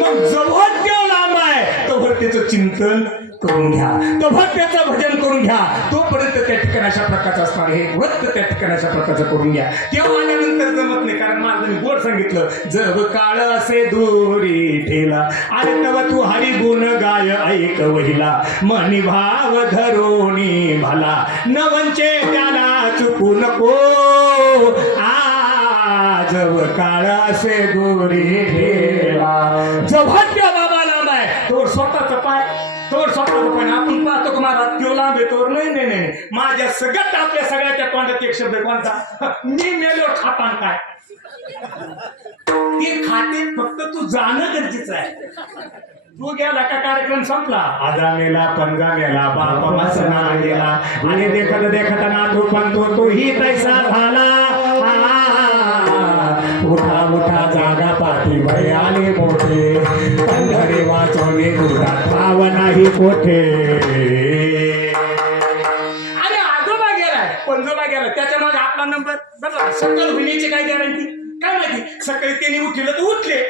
मग जवळ देव लांब आहे तोवर त्याचं चिंतन करून घ्या, तोवर त्याचं भजन करून घ्या. तोपर्यंत त्या ठिकाणी अशा प्रकारचं असणार हे व्रत त्या ठिकाणी अशा प्रकारचं करून घ्या. तेव्हा आल्यानंतर जमत नाही. कारण महाराजांनी गोड सांगितलं जब काळ असे दोरी ठेला. अरे तव तू हरी गुण गाय ऐक वहिला. मनी भाव धरोनी भला. नवंचे त्याला चुकू नको. जब काळ असे दोरी ठेला. जेव्हा त्या बाबा लांब आहे तोवर स्वतःचा पाय, तोवर स्वतःचा पाय. आपण पाहतो की महाराज तो लांब आहे तोवर नाही नाही नाही. माझ्या सगळ्यात आपल्या सगळ्याच्या तोंडात एक शब्द कोणता. मी मेलो खातान काय. ते खाते फक्त तू जाणं गरजेचं आहे. तू गेला का कार्यक्रम संपला. आजा मेला पंगा मेला बापा मसना गेला. आणि देखत देखताना तू पण तोही तैसा झाला. उठा उठा जागा पाठी भय आले मोठे. पंढरी वाचवणे दुधात भाव नाही कोठे. अरे आजोबा गेलाय पंजोबा गेला त्याच्या मागे आपला नंबर बदला. सकल होण्याची काय गॅरंटी. काय माहिती सकाळी त्यांनी उठलं तर उठले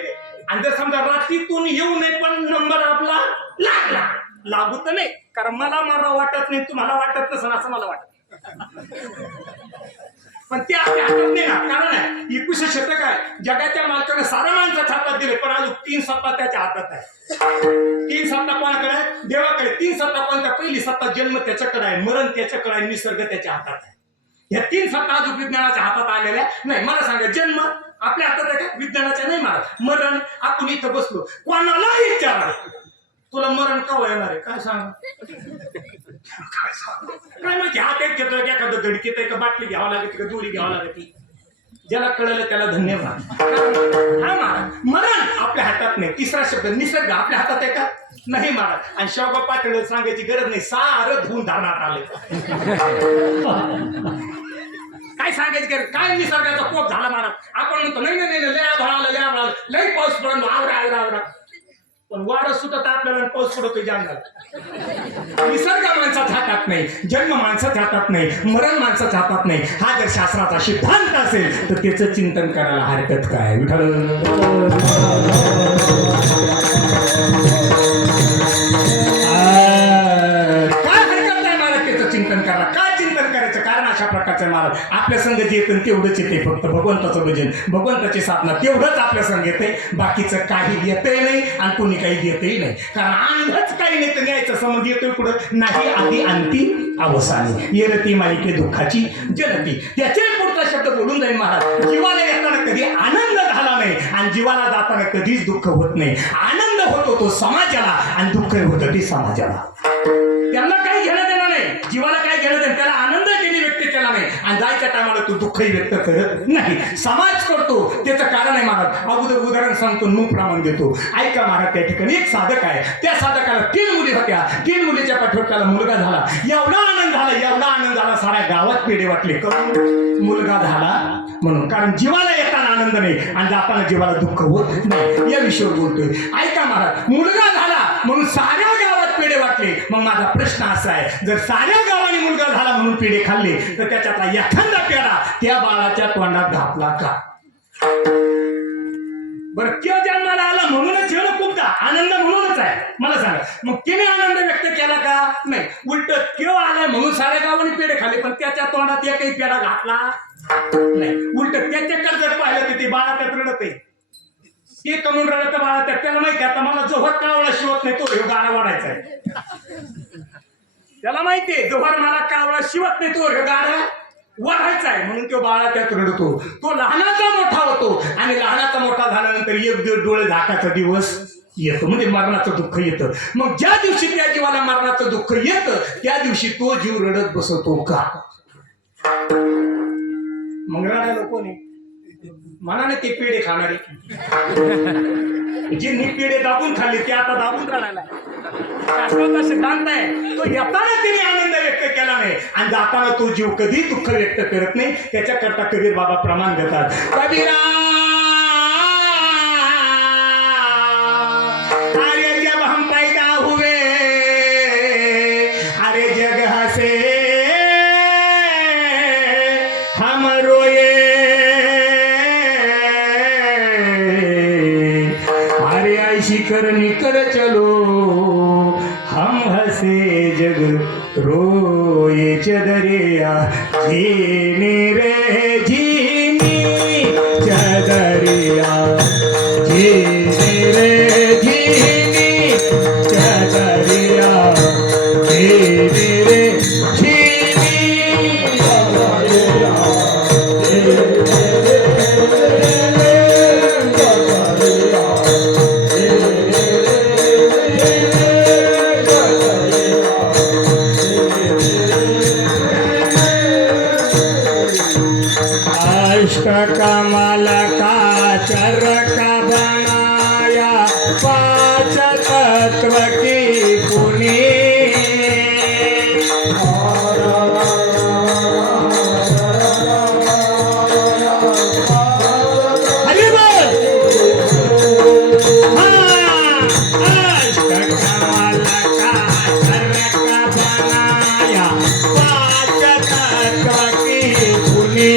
आणि जर समजा रात्रीतून येऊ नये पण नंबर आपला लागला लागू तर नाही कारण मला वाटत नाही तुम्हाला वाटत नसेल असं मला वाटत पण ते आपल्या हातात नाही ना कारण आहे 21 शतक आहे जगाच्या मालकाने सारा माणसाच्या हातात दिले पण अजून 3 सत्ता त्याच्या हातात आहे 3 सत्ता कोणाकडे आहे देवाकडे 3 सत्ता कोणत्या पहिली सत्ता जन्म त्याच्याकडे आहे मरण त्याच्याकडे आहे निसर्ग त्याच्या हातात आहे या 3 सत्ता अजून विज्ञानाच्या हातात आलेल्या नाही मला सांगा जन्म आपल्या हातात आहे का विज्ञानाच्या नाही मला मरण आपण इथं बसलो कोणालाही विचारा तुला मरण कवा येणार आहे काय सांग काय माहिती हात एक घेतोय एखादं धडकीत का बाटली घ्यावं लागते का दोरी घ्यावं लागते ज्याला कळलं त्याला धन्यवाद हा महाराज मरण आपल्या हातात नाही तिसरा शब्द निसर्ग आपल्या हातात आहे का नाही महाराज आणि शेवगा पातळ सांगायची गरज नाही सारं धुवून धारणात आले काय सांगायची गरज काय निसर्गाचा कोप झाला महाराज आपण म्हणतो नाही नाही नाही लय आभाळ लय पाऊस पडून आवरा पण वारं सुटत आपल्याला पाऊस पडतोय जाणणार निसर्ग माणसाच्या हातात नाही जन्म माणसाच्या हातात नाही मरण माणसाच्या हातात नाही हा जर शास्त्राचा सिद्धांत असेल तर त्याचं चिंतन करायला हरकत काय विठ्ठल काय हरकत नाही महाराज त्याचं चिंतन करायला काय चिंतन करायचं कारण अशा प्रकारचं महाराज आपल्या संघ जे येतं तेवढंच येते फक्त भगवंताचं भजन भगवंताची साधना तेवढंच आपल्या संघ येते बाकीचं काही येतही नाही आणि कोणी काही देतही नाही कारण अंधच काही नाही तर न्यायचं संबंध येतोय पुढं नाही आधी अंती अवसानी येरती मालिके दुःखाची जनती त्याचे पुढचा शब्द बोलून जाईल महाराज जीवाला येताना कधी आनंद झाला नाही आणि जीवाला जाताना कधीच दुःख होत नाही आनंद होतो तो समाजाला आणि दुःख होतं ते समाजाला त्यांना काही घेणं देणं नाही जीवाला काय घेणं देणं त्याला आनंद त्यांनी व्यक्त केला नाही आणि जायच्या टायमाला तो दुःखही व्यक्त करत नाही समाज करतो त्याचं कारण आहे महाराज अगोदर उदाहरण सांगतो मग प्रमाण देतो ऐका महाराज त्या ठिकाणी एक साधक आहे त्या साधकाला 3 मुली होत्या 3 मुलीच्या पाठीवर त्याला मुलगा झाला एवढा आनंद झाला साऱ्या गावात पेढे वाटले करून मुलगा झाला म्हणून कारण जीवाला येताना आनंद नाही आणि जाताना जीवाला दुःख होत नाही या विषयावर बोलतोय ऐका महाराज मुलगा झाला म्हणून साऱ्या गावात पेढे वाटले मग माझा प्रश्न असा आहे जर साऱ्या गावाने मुलगा झाला म्हणून पेढे खाल्ले तर त्याच्यातला एखादा पेढा त्या बाळाच्या तोंडात घातला का बरं किंवा जन्माला आला म्हणूनच जेवण खूपदा आनंद म्हणूनच आहे मला सांगा मग तिने आनंद व्यक्त केला का नाही उलट किंवा आलाय म्हणून साऱ्या गावाने पेढे खाल्ले पण त्याच्या तोंडात एकही पेढा घातला नाही उलट त्याच्याकडे जर पाहिलं तर ते बाळा त्यात रडत आहे ते कमून रडत बाळा त्यात त्याला माहिती आता मला जोहर कावळा शिवत नाही तो हे गाणं वाढायचा आहे त्याला माहितीये जोहर मला कावळा शिवत नाही तो हे गाणं वाढायचा आहे म्हणून तो बाळा त्यात रडतो तो लहानाचा मोठा होतो आणि लहानाचा मोठा झाल्यानंतर एक दिवस डोळे झाकाचा दिवस येतो म्हणजे मरणाचं दुःख येतं मग ज्या दिवशी त्या जीवाला मरणाचं दुःख येतं त्या दिवशी तो जीव रडत बसतो का मग रडायला कोणी मनाने ते पेढे खाणारे जे पेढे दाबून खाल्ले ते आता दाबून राहिला शास्त्राचा सिद्धांत आहे तो येताना तिने आनंद व्यक्त केला नाही आणि जाताना तो जीव कधी दुःख व्यक्त करत नाही त्याच्याकरता कबीर बाबा प्रमाण देतात कबीरा अरे जब हम पैदा हुए अरे जग हसे हम रोए अरे ऐसी करनी कर चलो हम हसे जग रोए चदरिया जीने रे जीनी चदरिया जीने रे जीनी चदरिया जीने रे कमल का चरक बनाया 5 तत्व की पुनी हरि बोल कमल का चरक बनाया 5 तत्व की पुनी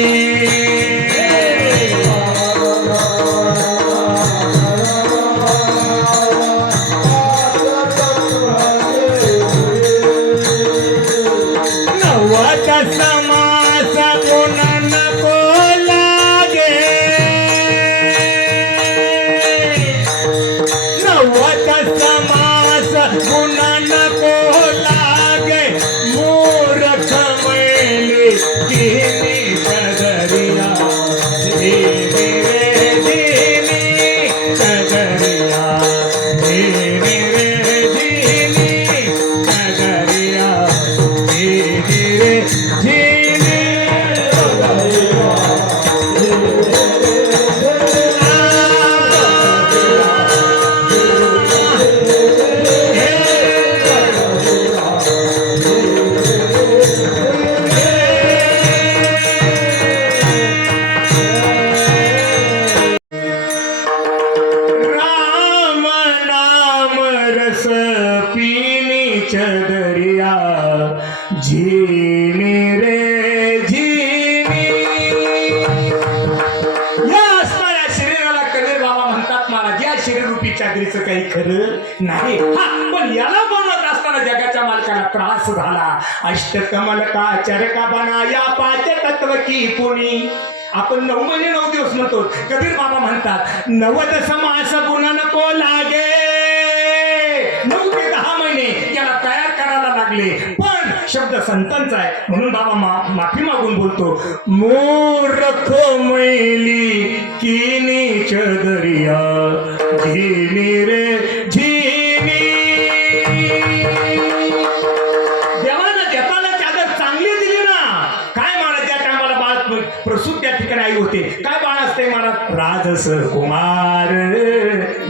गुन्हा नको लागे मूर्ख मैली तिनी चदरिया धीमी रे धीमी चदरिया धीमी रे धीमी चदरिया धीमी रे धीमी राम नाम रस पीनी चदरिया झीमी रे झीमी. या असणाऱ्या शरीराला कबीर बाबा म्हणतात महाराज या शरीररूपी चादरीचं काही खरं नाही. हा पण याला बनवत असताना जगाच्या मालकाला त्रास झाला. अष्टकमल का चरका बना या पाच तत्व की पुणी. आपण 9 महिने 9 दिवस म्हणतो. कबीर बाबा म्हणतात 9 समास पुन्हा नको लागे. 9 ते 10 महिने त्याला तयार करायला लागले. पण शब्द संतांचा आहे म्हणून बाबा माफी मागून बोलतो. मूर्ख मैली किनी चदरिया झीमी रे झीमी. देवानं देताना चादर चांगली दिली ना. काय महाराज त्या टायमाला बाळ प्रसूत त्या ठिकाणी आई होते. काय बाळ असते महाराज? राजस कुमार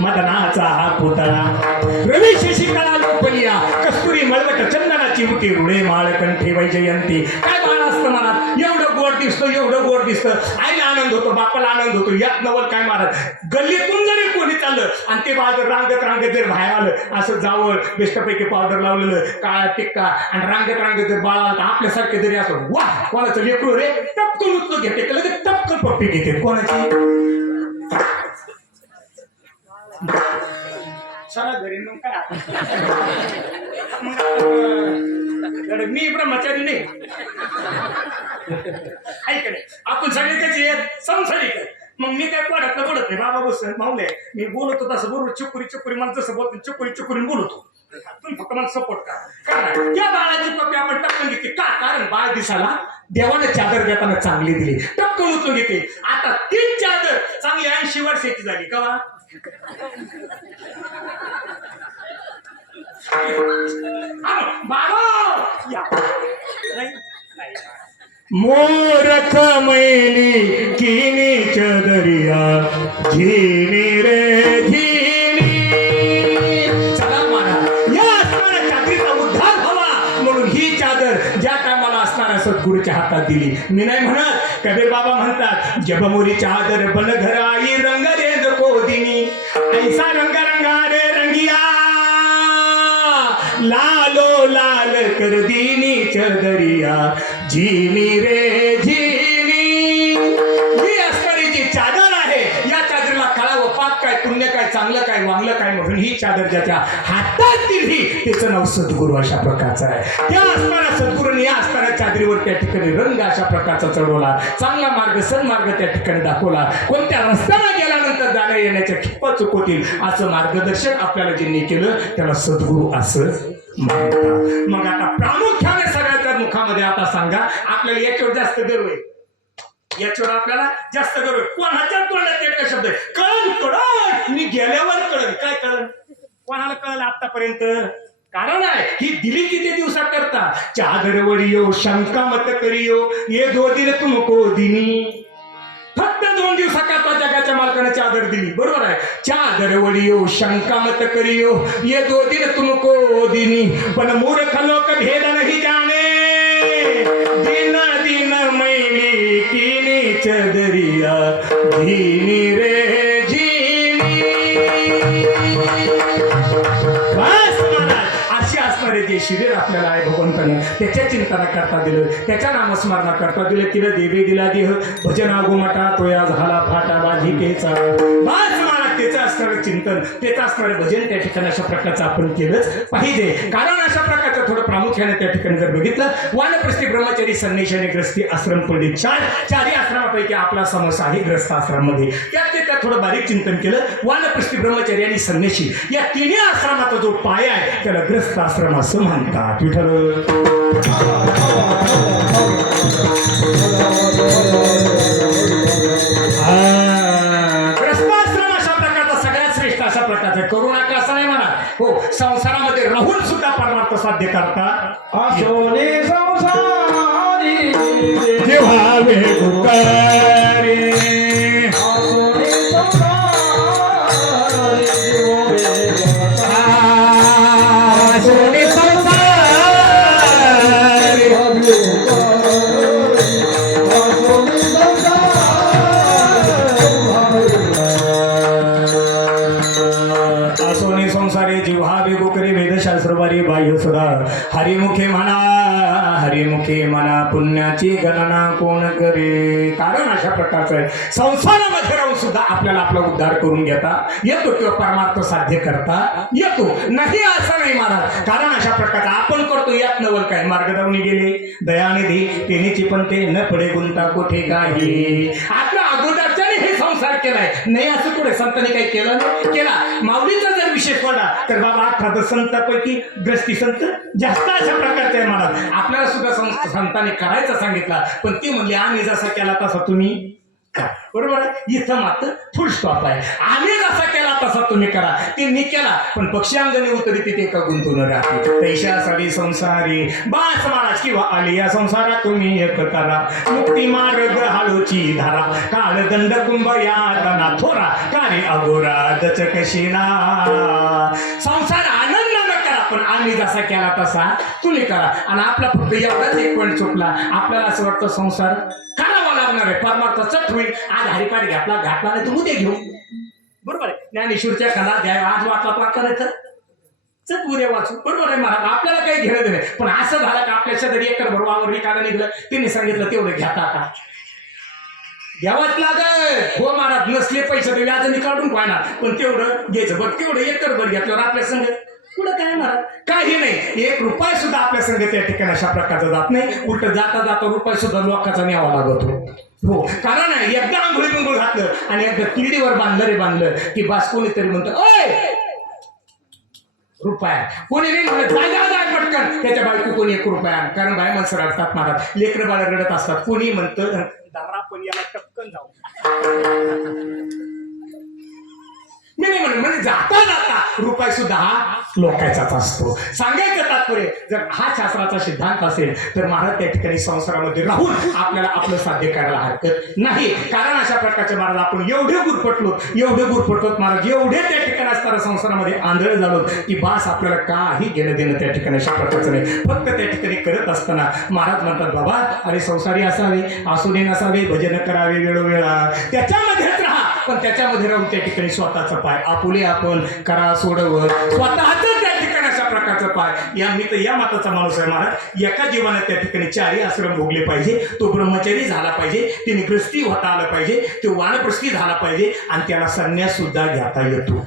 मदनाचा हा पुतळा रवी शशिकला लोकलिया कस्तुरी मळवट चंदनाची होती रुळे माळकंठी वैजयंती. काय बाळ असतं महाराज? एवढं गोड दिसतं एवढं गोड दिसतं. आईला आनंद होतो बापाला आनंद होतो. यात नवल काय महाराज? गल्लीतून जरी कोणी चाललं आणि ते बाळ जर रांगत रांगत जर बाहेर आलं असं जावं बेस्टपैकी पावडर लावलेलं काळा टिक्का आणि रांगत रांगत जर बाळ आलं आपल्यासारखे जरी असं वा कोणाचं लेकरू रे टपकन उचलून घेते लगेच टपकन पप्पी घेते. कोणाची? चला घरी मग काय मी ब्रह्मचारी नाही. ऐक नाही आपण सगळे त्याची संसारिक. मग मी काय पडत नाही बाबा बस मावले मी बोलतो तसं बरोबर चुकुरी चुकुरी मला जसं बोलतो चुकुरी चुकुरी बोलतो. तुम्ही फक्त मला सपोर्ट करा. त्या बाळाची पप्पी आपण टपकन घेते का? कारण बाळ दिसाला देवानं चादर देताना चांगली दिली टपकन उचलून घेते. आता तीच चादर चांगली 80 वर्षाची झाली का? मूर्ख मैली किनी चदरिया झीमी रे झीमी. चला महाराज या असणाऱ्या चादरीचा उद्धार व्हावा म्हणून ही चादर ज्या टायमाला असणाऱ्या सद्गुरूच्या हातात दिली. मी नाही म्हणत. कबीर बाबा म्हणतात जब मोरी चादर बन घर आई रंग रेंज कोदिनी ऐसा रंग रंगा रे रंगिया लालो लाल कर दीनी चदरिया झीमी रे झीमी. ही असणारी जी चादर आहे या चादरीला कळा व पाप काय पुण्य काय चांगलं काय वांगलं काय म्हणून ही चादर ज्याच्या हातात दिली त्याचं नाव सद्गुरू अशा प्रकारचं आहे. त्या असणाऱ्या सद्गुरूने या असणाऱ्या चादरीवर त्या ठिकाणी रंग अशा प्रकारचा चढवला. चांगला मार्ग सन्मार्ग त्या ठिकाणी दाखवला. कोणत्या रस्त्याला गेल्यानंतर जाण्या येण्याच्या खिप्पा चुकवतील असं मार्गदर्शन आपल्याला ज्यांनी केलं त्याला सद्गुरू असं म्हणतात. मग आता प्रामुख्याने सगळ्याच्या मुखामध्ये आता सांगा आपल्याला याच्यावर जास्त गर्व आहे. याच्यावर आपल्याला जास्त गर्व आहे. कोणाच्या तोंडात एक शब्द आहे कळण. मी गेल्यावर कळण. काय कळण? कोणाला कळलं आतापर्यंत? कारण आहे ही दिली किती दिवसात करता. चादर वडियो शंका मत करियो ये 2 दिन तुमको दिनी. फक्त 2 दिवसाकरता जगाच्या मालकाने चादर दिली. बरोबर आहे. चादर वडियो शंका मत करियो ये 2 दिन तुमको दिनी पण मूर्ख लोक भेद नहीं जाने दिन दिन मैली किनी चदरिया झीमी रे झीमी. बस अशी असणारे जे शरीर आपल्याला आहे भगवंताने त्याच्या चिंतना करता दिलं त्याच्या नामस्मरणा करता दिलं. तिला देवे दिला देह भजना गोमटा तोया झाला फाटा बाधिकेचा. बस महाराज त्याचं असतं असणारं चिंतन, तेच असणारं भजन त्या ठिकाणी अशा प्रकारचं आपण केलंच पाहिजे. कारण अशा प्रकारचं थोडं प्रामुख्याने त्या ठिकाणी जर बघितलं, वानप्रस्थी, ब्रह्मचारी, संन्यासी आणि ग्रस्ती आश्रम पडले चारही आश्रमापैकी आपला समास आहे ग्रस्त आश्रमामध्ये. त्यात थोडं बारीक चिंतन केलं. वानप्रस्थी, ब्रह्मचारी आणि संन्यासी या तिन्ही आश्रमाचा जो पाया आहे त्याला ग्रस्त आश्रम असं म्हणतात. ग्रस्ताश्रम अशा प्रकारचा सगळ्यात श्रेष्ठ अशा प्रकारचा. करू नका असं नाही म्हणा. हो, संसारामध्ये राहून सुद्धा परमार्थ साध्य करता आशोने संसारी जेव्हा वेगुकारे आशोने संसारी आशोने संसारी आसोनी संसारे जिव्हा बेगोकरी वेदशास्त्र वारी बाह्य सुधा हरिमुखे म्हणा पुण्याची गणना कोण करे. कारण अशा प्रकारचं आहे. संसारामध्ये राहून सुद्धा आपल्याला आपला उद्धार करून घेता येतो किंवा परमार्थ साध्य करता येतो. नाही असं नाही महाराज. कारण अशा प्रकारचा आपण करतो यात नवल काय. मार्गदावनी गेले दयानिधी तेनेची पण ते न पडे गुंता कुठे काही. आपल्या अगोदरच्याने हे संसार केलाय. नाही असं कुठे संतांनी काही केलं नाही केला. माऊलीचा जर विशेष पडला तर बाबा 18 संतांपैकी ग्रस्ती संत जास्त अशा प्रकारचे आहे महाराज. आपल्याला सुद्धा संतांनी करायचं सांगितलं, पण ती म्हणली आम्ही जसा केला तसा तुम्ही करा. बरोबर आहे. इथं मात्र फुल स्टॉप आहे. आम्ही जसा केला तसा तुम्ही करा. ते मी केला पण पक्षी अंगणी उतरी तिथे का गुंतून राहते. तैशा सवी संसारी बास महाराज किंवा आली या संसारात तुम्ही एक करा. मुक्ती मार्ग हाळूची धारा काळ दंड कुंभ यातना थोरा कार्य अगोरा दच कशीना. संसार आनंदानं करा पण आम्ही जसा केला तसा तुम्ही करा. आणि आपला फक्त एवढाच एक पॉईंट चुकला. आपल्याला असं वाटतं संसार करावा लागणार आहे. परमार्थ चट होईल. आज हरिपाठ घातला नाही तर उद्या घेऊ. बरोबर आहे. ज्ञानेश्वरच्या कला द्या आज वाचला तर चट उद्या वाचू. बरोबर आहे महाराज. आपल्याला काही घेणं नाही. पण असं झालं का आपल्या शेजारी एकर भरवावर रिकाला निघलं. त्यांनी सांगितलं तेवढं घेता का घ्यावाच लागत. हो महाराज. नसले पैसे तर व्याजाने काढून पाहणार पण तेवढं घ्यायचं. बघ तेवढं एकर भर घेतल्यावर आपल्या संघ पुढं काय महाराज काही नाही. 1 रुपया सुद्धा आपल्या संघ त्या ठिकाणी अशा प्रकारचा जात नाही. उलट जाता रुपया सुद्धा लोकांचा न्यावा लागतो. हो कारण एकदा आंघोळी बिंगोळ घातलं आणि एकदा किडीवर बांधलं की बास कोणीतरी म्हणतं ओय रुपया. कोणी नाही म्हणत जाय पटकन त्याच्या बायको कोणी 1 रुपया. कारण बाय माणसं रडतात महाराज. लेकरं बाळ रडत असतात. कोणी म्हणतं दारा पण याला टपकन जाऊ. मी नाही म्हणजे जाता रुपये सुद्धा हा लोकांचाच असतो. सांगायचं तात्पर्य जर हा शास्त्राचा सिद्धांत असेल तर महाराज त्या ठिकाणी संसारामध्ये राहून आपल्याला आपलं साध्य करायला हरकत नाही. कारण अशा प्रकारचे महाराज आपण एवढे गुरफटलो महाराज. एवढे त्या ठिकाणी असताना संसारामध्ये आंधळ झालो की बास आपल्याला काही घेणं देणं त्या ठिकाणी अशा प्रकारचं नाही. फक्त त्या ठिकाणी करत असताना महाराज म्हणतात बाबा अरे संसारी असावे आसुरी नसावे भजन करावे वेळोवेळा त्याच्यामध्येच राहा. पण त्याच्यामध्ये राहून त्या ठिकाणी स्वतःचा पाय आपुले आपण करा सोडवत स्वतःच त्या ठिकाणी अशा प्रकारचा पाय. मी तर या मताचा माणूस आहे महाराज. एका जीवनात त्या ठिकाणी 4ही आश्रम भोगले पाहिजे. तो ब्रह्मचारी झाला पाहिजे. त्याने ग्रस्ती होता आलं पाहिजे. तो वानप्रस्थी झाला पाहिजे आणि त्याला संन्यास सुद्धा घेता येतो.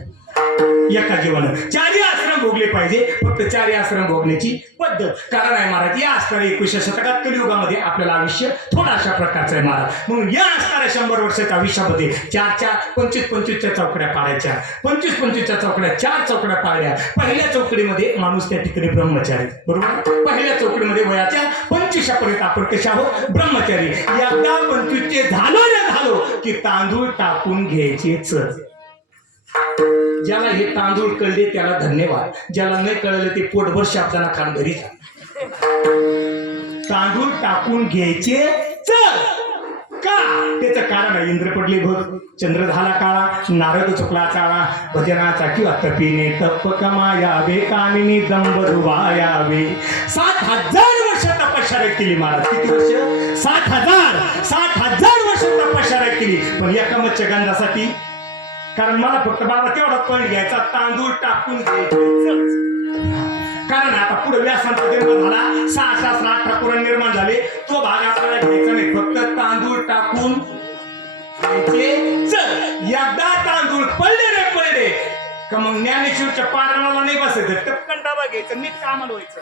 एका जीवनात 4ही आश्रम भोगले पाहिजे. फक्त 4ही आश्रम भोगण्याची पद्धत कारण आहे महाराज. या असणाऱ्या 21व्या शतकात कलियुगामध्ये आपल्याला आयुष्य थोडं अशा प्रकारचं आहे महाराज. म्हणून या असणाऱ्या 100 वर्षाच्या आयुष्यामध्ये 25-25च्या चौकड्या पाडायच्या. 25-25च्या चौकड्या 4 चौकड्या पाडल्या. पहिल्या चौकडीमध्ये माणूस त्या ठिकाणी ब्रह्मचारी. बरोबर. पहिल्या चौकडीमध्ये वयाच्या 25 पर्यंत आपण कशा आहोत ब्रह्मचारी. एकदा 25चे झालो की तांदूळ टाकून घ्यायचेच. ज्याला हे तांदूळ कळले त्याला धन्यवाद. ज्याला नाही कळलं ते पोटभर शब्दांना खान घरी जा. तांदूळ टाकून घ्यायचे का त्याचं कारण आहे. इंद्र पडले भग चंद्र झाला काळा नारद चुकला चाळा भजनाचा किंवा तपीने तप कमायावे कामिनी दंब धुवायावे. 7,000 वर्ष तपश्चर्या केली महाराज. किती वर्ष 60,000 वर्ष तपश्चर्या केली. पण एका मत्स्यगंधासाठी कारण मला फक्त बाबा तेवढा पॉईंट घ्यायचा तांदूळ टाकून घ्यायचं. कारण आता पुढे व्यासांचा जन्म झाला 6 ठाकूर निर्माण झाले. तो भाग आपल्याला घ्यायचा नाही. फक्त तांदूळ टाकून घ्यायचे. एकदा तांदूळ पडले रे येडे का मग ज्ञानेश्वरच्या पारणाला नाही बसायचं, टपकन डबा घ्यायचं, नीट कामाला व्हायचं.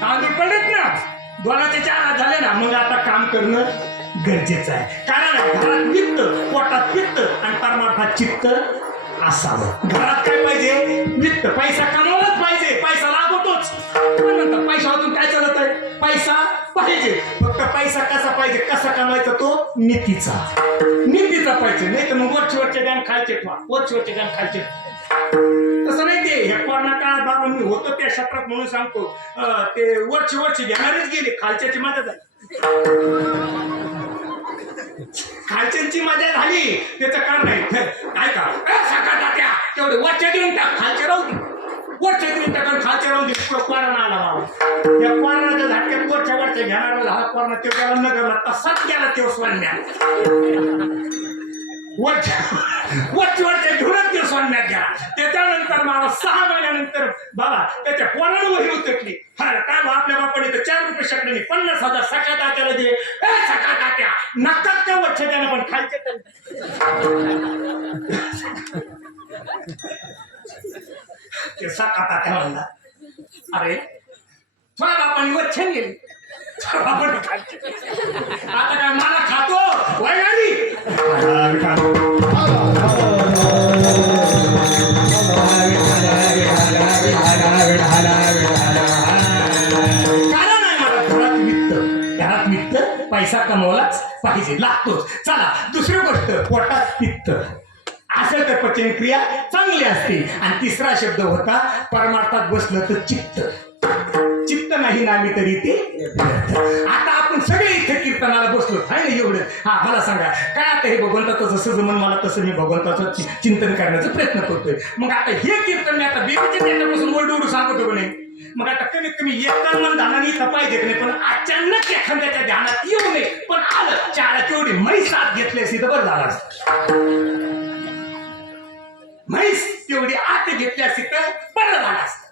तांदूळ पडत ना, 2-4 हात झाले ना, मग आता काम करणं गरजेचं आहे. कारण घरात वित्त, पोटात पित्त आणि परमार्थात चित्त असावं. घरात काय पाहिजे? वित्त. पैसा कमवलाच पाहिजे, पैसा लागतोच. पण नंतर पैशातून काय चालत आहे? पैसा पाहिजे. फक्त पैसा कसा पाहिजे, कसा कमायचा? तो नीतीचा पाहिजे. नाही तर मग वरचे गाण खायचे, वरचे गाण खायचे. तसं नाही. ते हे कोरोना काळात बाबा मी होतो त्या क्षेत्रात म्हणून सांगतो, ते वरचे घेणारेच गेले, खालच्याची मजा झाली. खालच्यांची मजा झाली, त्याचं कारण नाही. काय का सकाळच्या तेवढे वरच्या देऊन टाक, खालचे राहू दे. वरच्या देऊन टाक आणि खालच्या राहून दे. पुढं कोरोना आला बाबा. त्या कोरोनाच्या झटक्यात वरच्या घेणारा झाला कोरोना. तो त्याला नगरला तसाच गेला, तो सोडण्यात. वरच्या घेऊनच ते सोडण्यात गेला. त्याच्यानंतर मला 6 महिन्यानंतर बाबा त्याच्या पोरानं वही उतरली. काय बा आपल्या बापाने तर 4 रुपये शकले, 50,000 सखा तात्याला दिले. सखा तात्या नक्काच त्या वरच्या त्यानं पण खायचे. ते सखा तात्या म्हणला, अरे तुझ्या बापाने वरच्या गेली, आता काय मला खातो वैगारी. कारण आहे मला घरात वित्त पैसा कमवलाच पाहिजे, लागतोच. चला दुसरी गोष्ट, पोटात पित्त असेल तर पचन क्रिया चांगली असते. आणि तिसरा शब्द होता परमार्थात बसलं तर चित्त नाही नामी तरी ते. आता आपण सगळे इथे कीर्तनाला बसलो आहे ना एवढं. मला सांगा काय आता हे भगवंताचं जसं जमन मला तसं मी भगवंताचं चिंतन करण्याचा प्रयत्न करतोय. मग आता हे कीर्तन मी आता बेबीच्या त्यांच्यापासून ओरडू सांगतो नाही. मग आता कमीत कमी एक मन ध्यानाने इथं पाहिजे की नाही, पण अचानक एखाद्याच्या ध्यानात येऊ नये. पण आलं चारा तेवढी म्हैस आत घेतली असती तर बरं झालं असतं. म्हैस तेवढी आत घेतली असती तर बरं झालं असतं.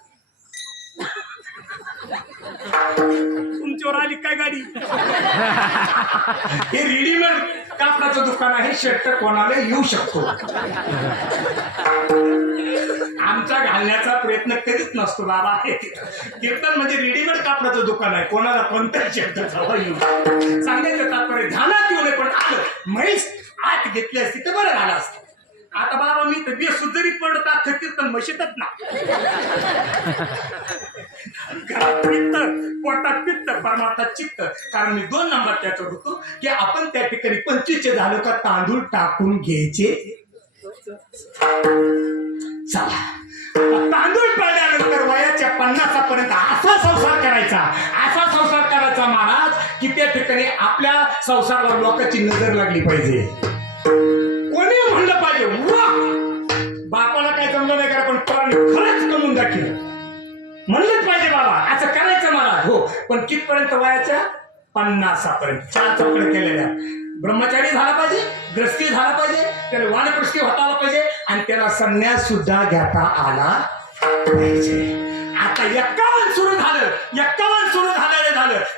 तुमच्यावर आली काय गाडी? हे रेडीमेड कापडाचं दुकान आहे, शर्ट कोणाला येऊ शकतो. आमचा घालण्याचा प्रयत्न कधीच नसतो बाबा. कीर्तन म्हणजे रेडीमेड कापडाचं दुकान आहे, कोणाला कोणत्याही शर्टाचा येऊ. सांगायचं तात्पर्य ध्यानात येऊ नये, पण आलं म्हैस आत घेतली असती तर बरं झालं असतं. आता बाबा मी तर बेसुध जरी पडत अख्खं कीर्तन म्हशीतच ना. घरात पित्त, पोटात पित्त, परमार्थात चित्त. कारण मी 2 नंबर त्याच्यात होतो की आपण त्या ठिकाणी 25 झालो का तांदूळ टाकून घ्यायचे. चला तांदूळ पडल्यानंतर वयाच्या 50 पर्यंत असा संसार करायचा महाराज की त्या ठिकाणी आपल्या संसाराला लोकांची नजर लागली पाहिजे. कोणी म्हणलं पाहिजे वा बापाला काय जमलं नाही करा, पण पोराने खरंच कमवून दाखवलं म्हणलंच पाहिजे बाबा असं करायचं मला. हो, पण कितपर्यंत वयाच्या 50 पर्यंत 4 चौकड्या केलेल्या. ब्रह्मचारी झाला पाहिजे, ग्रस्ती झाला पाहिजे, त्याला वानप्रस्थी होता आला पाहिजे आणि त्याला संन्यास सुद्धा घेता आला पाहिजे. आता 51 सुरू झालं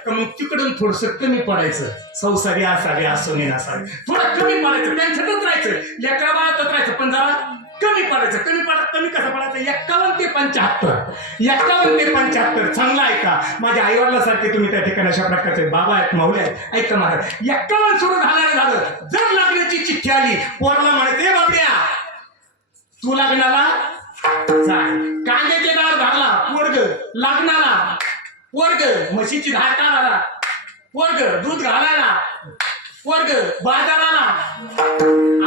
तर मग तिकडून थोडस कमी पडायचं. संसारी असावे असोनी नसावे, थोडं कमी पडायचं, त्यांच्यातच राहायचं, लेकरा बाळातच राहायचं, पण जरा कमी पडायचं. कमी कसं पडायचं? 51 ते 75 चांगला ऐका. माझ्या आईवडिलासारखे तुम्ही त्या ठिकाणी अशा प्रकारचे बाबा आहेत, माऊले आहेत, ऐका महाराज. 51 सुरू झालं. जर लग्नाची चिठ्ठी आली, पोरला म्हणायचं बाबड्या तू लग्नाला जाय. कांद्याचे दार भरला पोरग लग्नाला, पोरग म्हशीची धार काढायला, पोरग दूध घालायला, पोरग बाजाराला,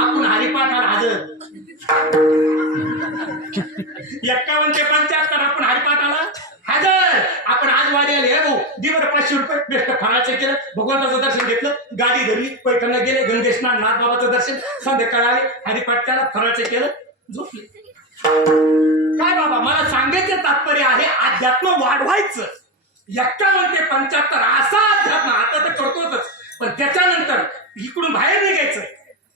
आपण हरिपाठाला हजर. 51 ते 75 आपण हरिपाठाला हजर. आपण आज वाड्याला हे भाऊ दिवर 500 रुपये बेस्ट फराळचं केलं, भगवंताचं दर्शन घेतलं, गाडी धरली, पैठणला गेले, गंगेशनाथ नाथबाबाचं दर्शन, संध्याकाळी आले, हरिपाठ केला, फराळचं केलं, झोपले. काय बाबा मला सांगायचं तात्पर्य आहे अध्यात्म वाढवायचं. 51 ते 75 असा अध्यात्म आता तर करतोच, पण त्याच्यानंतर इकडून बाहेर निघायचं,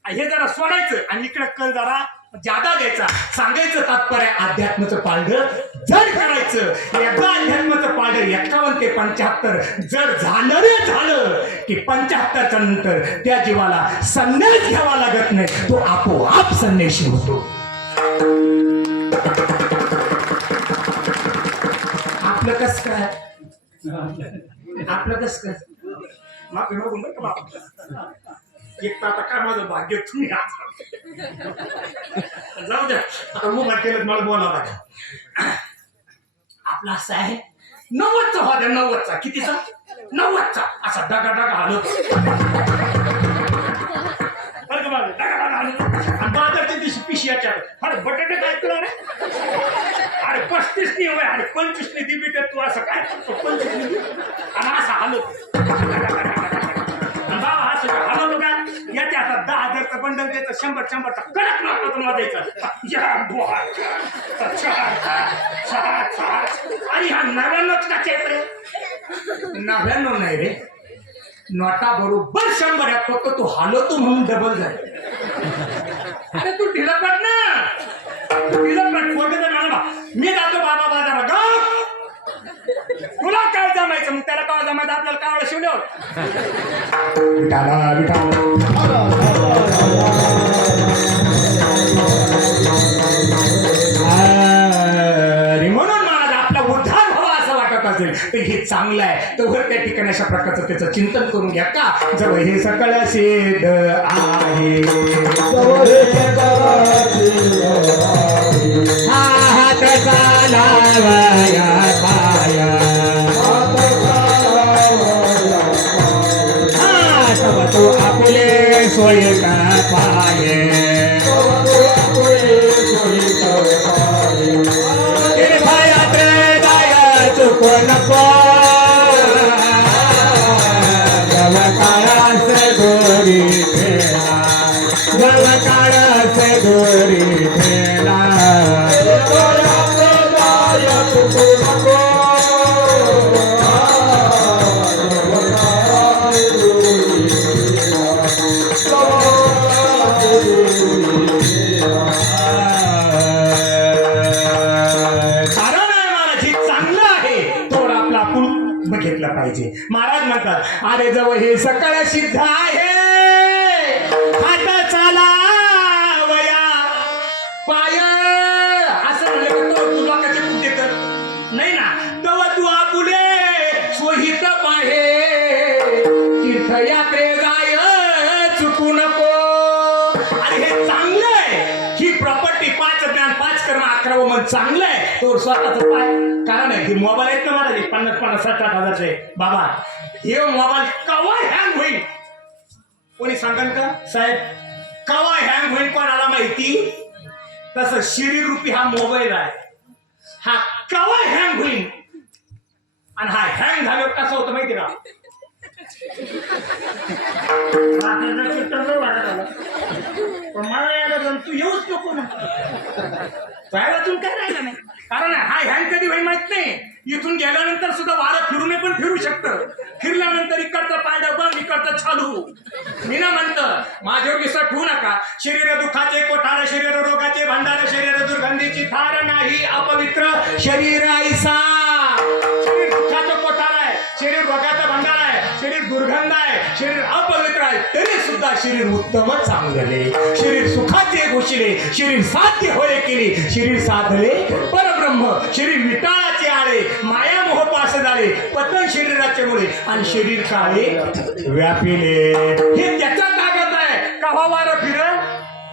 हे जरा सोडायचं आणि इकडे कल जरा जादा द्यायचा. सांगायचं तात्पर्य अध्यात्माचं पारडं जड करायचं. एकदा अध्यात्माचं पारडं 51 ते 75 जड झालं रे झालं की 75च्या नंतर त्या जीवाला संन्यास घ्यावा लागत नाही, तो आपोआप संन्याशी होतो. आपलं कस काय? आपलं कस काय? माफी मागून बरं का बाबा. एक तर आता काय माझं भाग्य तुम्ही जाऊ द्या. आता मोबाईल केलं मला बोलावं लागेल. आपला असं आहे 90चा होता. 90चा कितीचा? 90चा असा डगा डगा हलत बरं का बाबा. डगा डगा हलत आणि बाजारच्या दिवशी पिशी याच्यावर अरे बटाटे काय तुला रे? अरे 35 नाही होय, अरे 25 नाही ती भेटत. तू असं काय करतो 25 आणि असं हलत बाबा असं हलवलं का याच्या हातात 10,000चं बंडल द्यायचं. 100चा कडक नाकातून वाजायचा. आणि हा 99 का चेत्र? 99 नाही रे, नोटा बरोबर 100 आहे. फक्त तू हलवतो म्हणून डबल झाले. अरे तू ढिला पड ना, ढिला पड. मला मी जातो बाबा बाजारात. तुला काय जमायचं? मग त्याला काय जमायचं? आपल्याला कावळं शिवल्यावर म्हणून मला आपला उद्धार व्हावा असं वाटत असेल तर हे चांगलं आहे. तर त्या ठिकाणी अशा प्रकारचं त्याचं चिंतन करून घ्या का जवळ हे सकळ सिद्ध आहे. हात चालावया पाया तो आपले सोयीचा पाये तीर्थयात्रे जाया चुको नको. जव काळास दोरी ठेला, जव काळास दोरी ठेला. घेतला पाहिजे. महाराज म्हणतात अरे जवळ हे सकळ सिद्ध आहे. हात चालावया पाय असं म्हणलं तर तू लोकांचे कुठे कर नाही ना. तेव्हा तू आपुले सोहित पाहे तीर्थयात्रे जाय चुकू नको. अरे हे चांगलं आहे. ही प्रॉपर्टी 5 ज्ञान 5 कर्म 11 मन चांगलं आहे. तो स्वतःच पाय कारण आहे. मोबाईल आहेत ना महाराज 50-50 60-60 हजारचे. बाबा हे मोबाईल कवा हँग होईल कोणी सांगाल का साहेब? कवा हँग होईल कोणाला माहिती? तसं शरीर रूपी हा मोबाईल आहे. हा कवा हँग होईल आणि हा हँग झाल्यावर कसं होतं माहिती का? पण मला यायला तू येऊच नको ना. वाचून काय राहिलं नाही. कारण हा हँग कधी होईल माहित नाही. इथून गेल्यानंतर सुद्धा वारं फिरून पण फिरू शकतं. फिरल्यानंतर इकडचं पाय बंद इकडचं चालू. मी ना म्हणतं माझ्यावर विश्वास ठेवू नका. शरीर दुःखाचे कोठार, शरीर रोगाचे भांडार, शरीर दुर्गंधीची थार नाही अपवित्र शरीर ऐसा. शरीर दुःखाचं कोठार आहे, शरीर रोगाचा भांडार आहे, शरीर दुर्गंध आहे, शरीर अपवित्र आहे, तरी सुद्धा शरीर उत्तमच चांगले. शरीर सुखाचे घोषिले, शरीर साध्य होय केले, शरीर साधले परब्रह्म. शरीर विटाळाचे आळे, माया मोह पास झाले, पतन शरीराचे मुळे आणि शरीर काळे व्यापिले. हे त्याचा ताकद आहे. कवा वारं फिर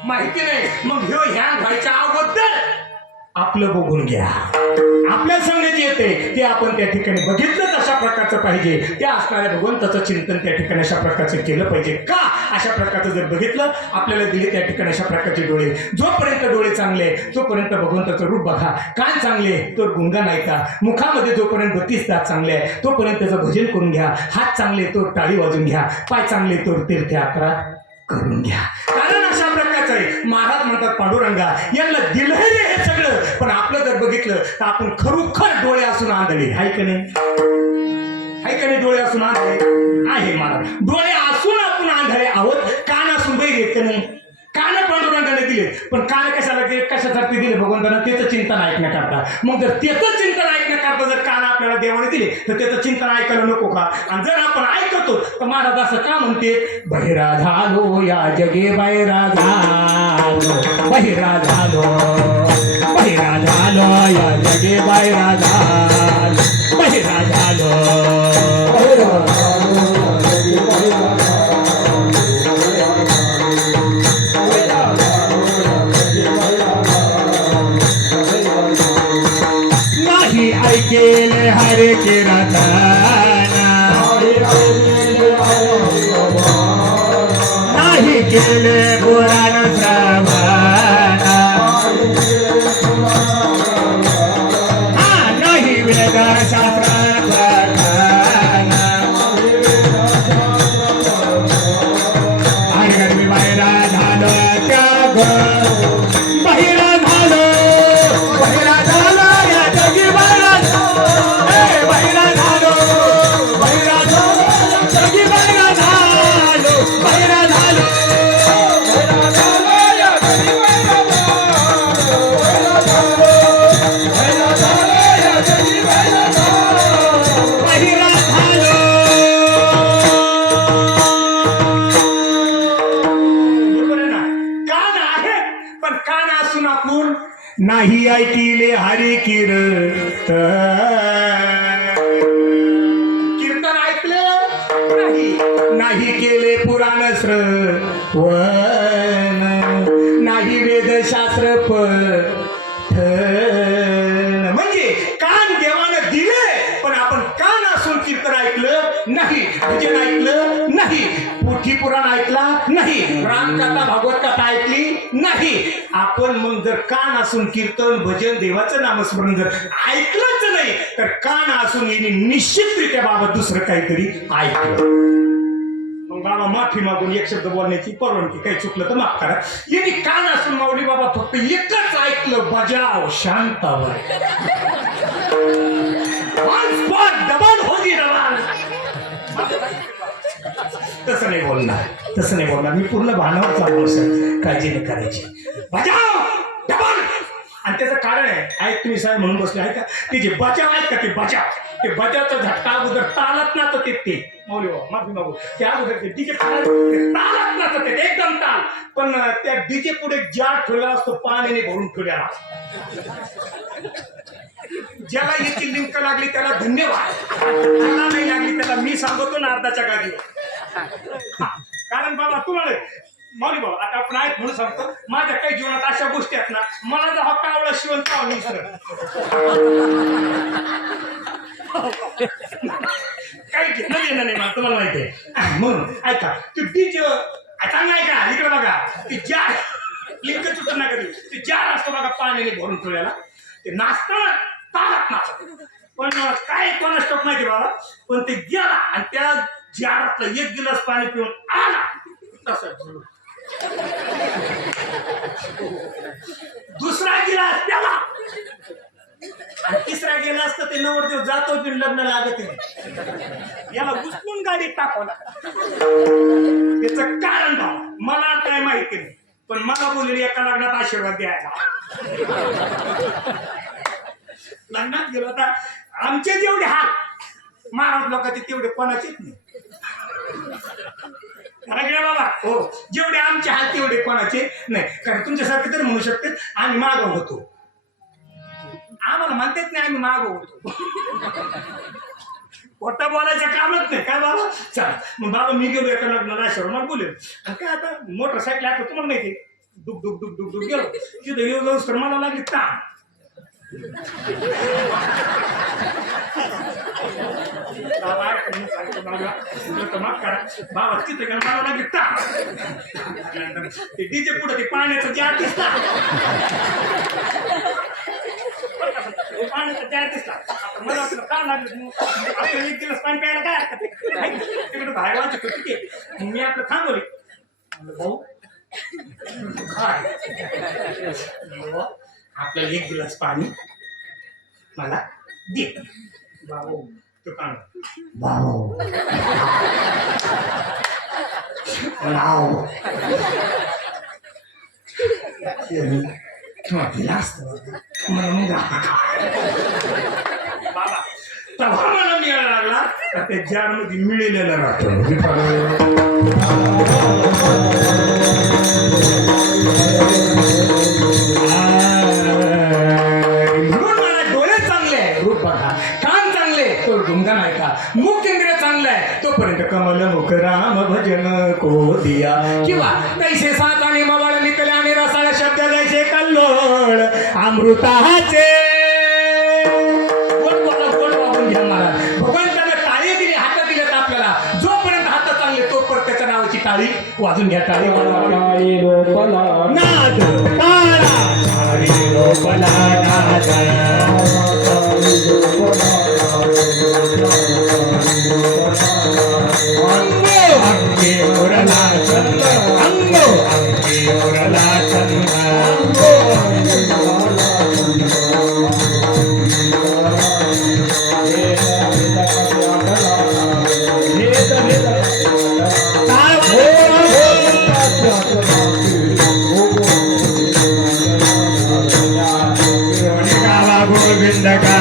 माहिती नाही. मग ह्यो ह्या व्हायच्या अगोदर आपलं बघून घ्या. आपल्या संगत येते ते आपण त्या ठिकाणी बघितलं अशा प्रकारचं पाहिजे. त्या असणाऱ्या भगवंताचं चिंतन त्या ठिकाणी अशा प्रकारचं केलं पाहिजे. का अशा प्रकारचं जर बघितलं आपल्याला दिले त्या ठिकाणी अशा प्रकारचे डोळे. जोपर्यंत डोळे चांगले तोपर्यंत भगवंताचं रूप बघा. कान चांगले तर गुणगान ऐका. मुखामध्ये जोपर्यंत 32 दात चांगले आहे तोपर्यंत त्याचं भजन करून घ्या. हात चांगले तो टाळी वाजून घ्या. पाय चांगले तो तीर्थयात्रा करून घ्या. कारण अशा प्रकारचं आहे. महाराज म्हणतात पांडुरंगा यांना दिलं रे हे सगळं. पण आपलं जर बघितलं तर आपण खरोखर डोळे असून आंधळे आहे का नाही? आहे का नाही? डोळे असून आंधळे आहे महाराज. डोळे असून आपण आंधळे आहोत. कान असून बैर येत नाही. कान पांडुरंगाने दिले, पण कान कशाला दिले, कशासाठी दिले भगवंतानं त्याचं चिंतन ऐकण्याकरता. मग जर त्याचं चिंतन ऐकण्याकरता जर कान आपल्याला देवाने दिले तर त्याचं चिंतन ऐकायला नको का? आणि जर आपण ऐकतो तर महाराज असं का म्हणते, बहिरा झालो या जगे बहिरा झालो, बहिरा झालो, बहिरा झालो या जगे बहिरा झालो, बहिरा झालो, बहिरा झालो या जगे बहिरा नाही ऐकेले हरे कीर्तना, नाही केले पुराण श्रवण, नाही वेद शास्त्र पठण, आणि मी बाहेरा झालो त्याग, बाहेरा झालो, बाहेरा झालो या जगी बाहेरा झालो, बाहेरा झालो, बाहेरा झालो या जगी बाहेरा झालो, बाहेरा झालो, बाहेरा झालो या जगी बाहेरा झालो, बाहेरा झालो या जगी बाहेरा झालो, बाहेरा झालो. बरोबर आहे ना? कान आहेत पण कान असून आपण नाही ऐकिले हरी कीर्तन, कीर्तन ऐकलं नाही, नाही केले पुराण श्रवण, नाही वेदशास्त्र पठण. म्हणजे कान देवानं दिले पण आपण कान असून कीर्तन ऐकलं नाही, भजन ऐकलं नाही, पोथी पुराण ऐकला नाही, रामकथा भागवत कथा ऐकली नाही. आपण मग जर कान असून कीर्तन भजन देवाचं नामस्मरण जर ऐकलंच नाही तर कान असून येणे निश्चितरित्या बाबा दुसरं काहीतरी ऐकलं. मग बाबा माफी मागून एक शब्द बोलण्याची परवानगी, काही चुकलं तर माफ करा. यांनी कान असून माऊली बाबा फक्त एकच ऐकलं, बजाव शांताबाई, डबल होती डबल. तसं नाही बोलणार, तसं नाही बोलणार. मी पूर्ण भानावर चालू असेल, काळजी नाही करायची. बजाव डबल. आणि त्याचं कारण आहे, ऐक तुम्ही साहेब म्हणून बसले आहे का, ते जे बचाव आहेत का, ते बचाव, ते बचावचा झटका अगोदर तालत ना तर ते मौली बाबा माफी मागू, त्या अगोदर ते डीजे तालत ना तर ते एकदम ताल. पण त्या डीजे पुढे जार ठेवला असतो पाण्याने भरून ठेवलेला. ज्याला याची लिंक लागली त्याला धन्यवाद, ज्याला नाही लागली त्याला मी सांगतो ना अर्धाच्या गाडी. कारण बाबा तुम्हाला मौली बाबा आता आपण आहेत म्हणून सांगतो, माझ्या काही जीवनात अशा गोष्टी आहेत ना, मला जर हा कावळा शिवण पाहून काही घेणं येणं नाही मला, तुम्हाला माहिती आहे. म्हणून ऐका तू डीजे चांगला आहे का, इकडे बघा ते जार लिंक तुटत नका देऊ, ते जार असतो बघा पाण्याने भरून ठेवलेला, ते नाचतं तालात नाचत. पण काय कोणाच टोक माहिती बाबा, पण ते गेला आणि त्या जारातलं एक गिलास पाणी पिऊन आला तसं दुसरा गिलास त्याला आणि तिसरा गेला असतं ते नवरदेव जातो की लग्न लागत नाही, याला उचलून गाडीत टाकवला. त्याचं कारण भाव मला काय माहिती नाही, पण मला बोललेली एका लग्नात आशीर्वाद द्यायला. लग्नात गेलो होता, आमचे जेवढे हात महाराज लोकांचे तेवढे कोणाचेच नाही. बाबा हो, जेवढे आमचे हात तेवढे कोणाचे नाही. कारण तुमच्यासारखे तरी म्हणू शकते आम्ही मागव होतो, आम्हाला म्हणतात नाही आम्ही मागव होतो. खोटं बोलायचं कामच नाही काय बाबा. चला मग बाबा मी गेलो एका लग्नाला आशीर्वाद मला बोलेल. आणि काय आता मोटरसायकल आता तुम्हाला माहिती डुक डुक डुक डुक डुक गेलो तिथे येऊ जाऊस तर मला लागली ताण. बाबा तिथे गेला मला लागली ताण. ते डीजे पुढे ते पाण्याचं जार दिसला, पाण्याचा जार दिसला. मला वाटलं काय लागलं आपल्याला एक दिवस पाणी प्यायला काय असतं तिकडे बाहेर वाचत होती ते. मी आपलं थांबवले भाऊ काय आपल्याला एक गिलास पाणी मला दे. बाबू तो कान बाबू किंवा दिला असतं मला मग बाबा तेव्हा मला मिळायला लागला तर ते जारमध्ये मिळलेलं राहतं म्हणून मला डोळे चांगले आहे रूप बघा कान चांगले तो गुंगा नाही का मुख इंद्रिय चांगलं आहे तोपर्यंत कमल मुख राम भजन को दिया किंवा तैसे सात आणि मवाळ निकले आणि रसाळ शब्द जैसे कल्लोळ अमृताचे गोड बोला गोड वागून घ्या महाराज भगवंतानं टाळी दिली हात दिले तर आपल्याला जोपर्यंत हात चांगले तोपर्यंत त्याच्या नावाची टाळी वाजून घ्या टाळी टाळी लोपला नाद टाळा टाळी लोपला नाद अंगे मुरला चंद्र अंगे मुरला गोविंद का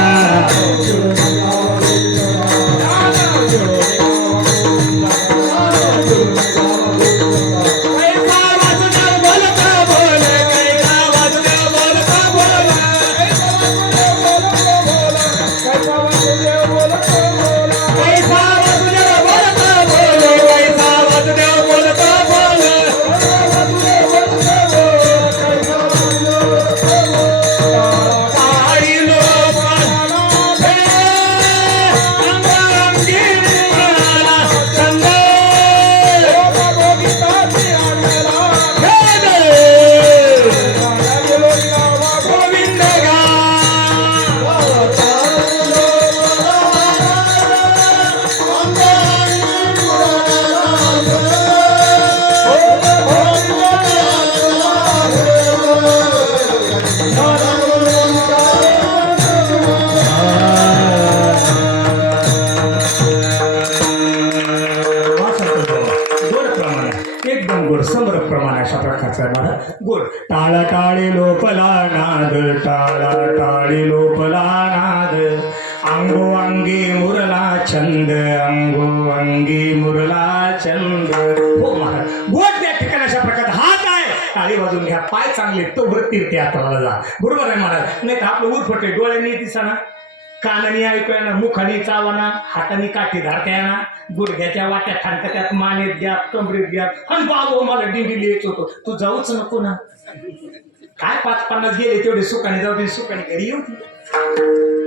गोड टाळा टाळी लोपला नाद टाळा टाळी लोपला नाद अंगो अंगी मुरला छंद अंगो अंगी मुरला छंद हो महाराज गोड त्या ठिकाणी अशा प्रकारे हात आहे टाळी वाजून घ्या पाय चांगले तो तीर्थ यात्राला जा बरोबर आहे महाराज नाही तर आपलं उरफटे डोळ्यांनी दिसाना कानाने ऐकूया ना मुखाने चावाना हाताने काठी धारत्या ना गुडघ्याच्या वाट्या खांडक्यात मानेत द्या कमरेत द्या आणि बाबा मला डिंडी येत होतो तू जाऊच नको ना काय 5-50 गेले तेवढे सुखाने जाऊ दे सुखाने घरी येऊ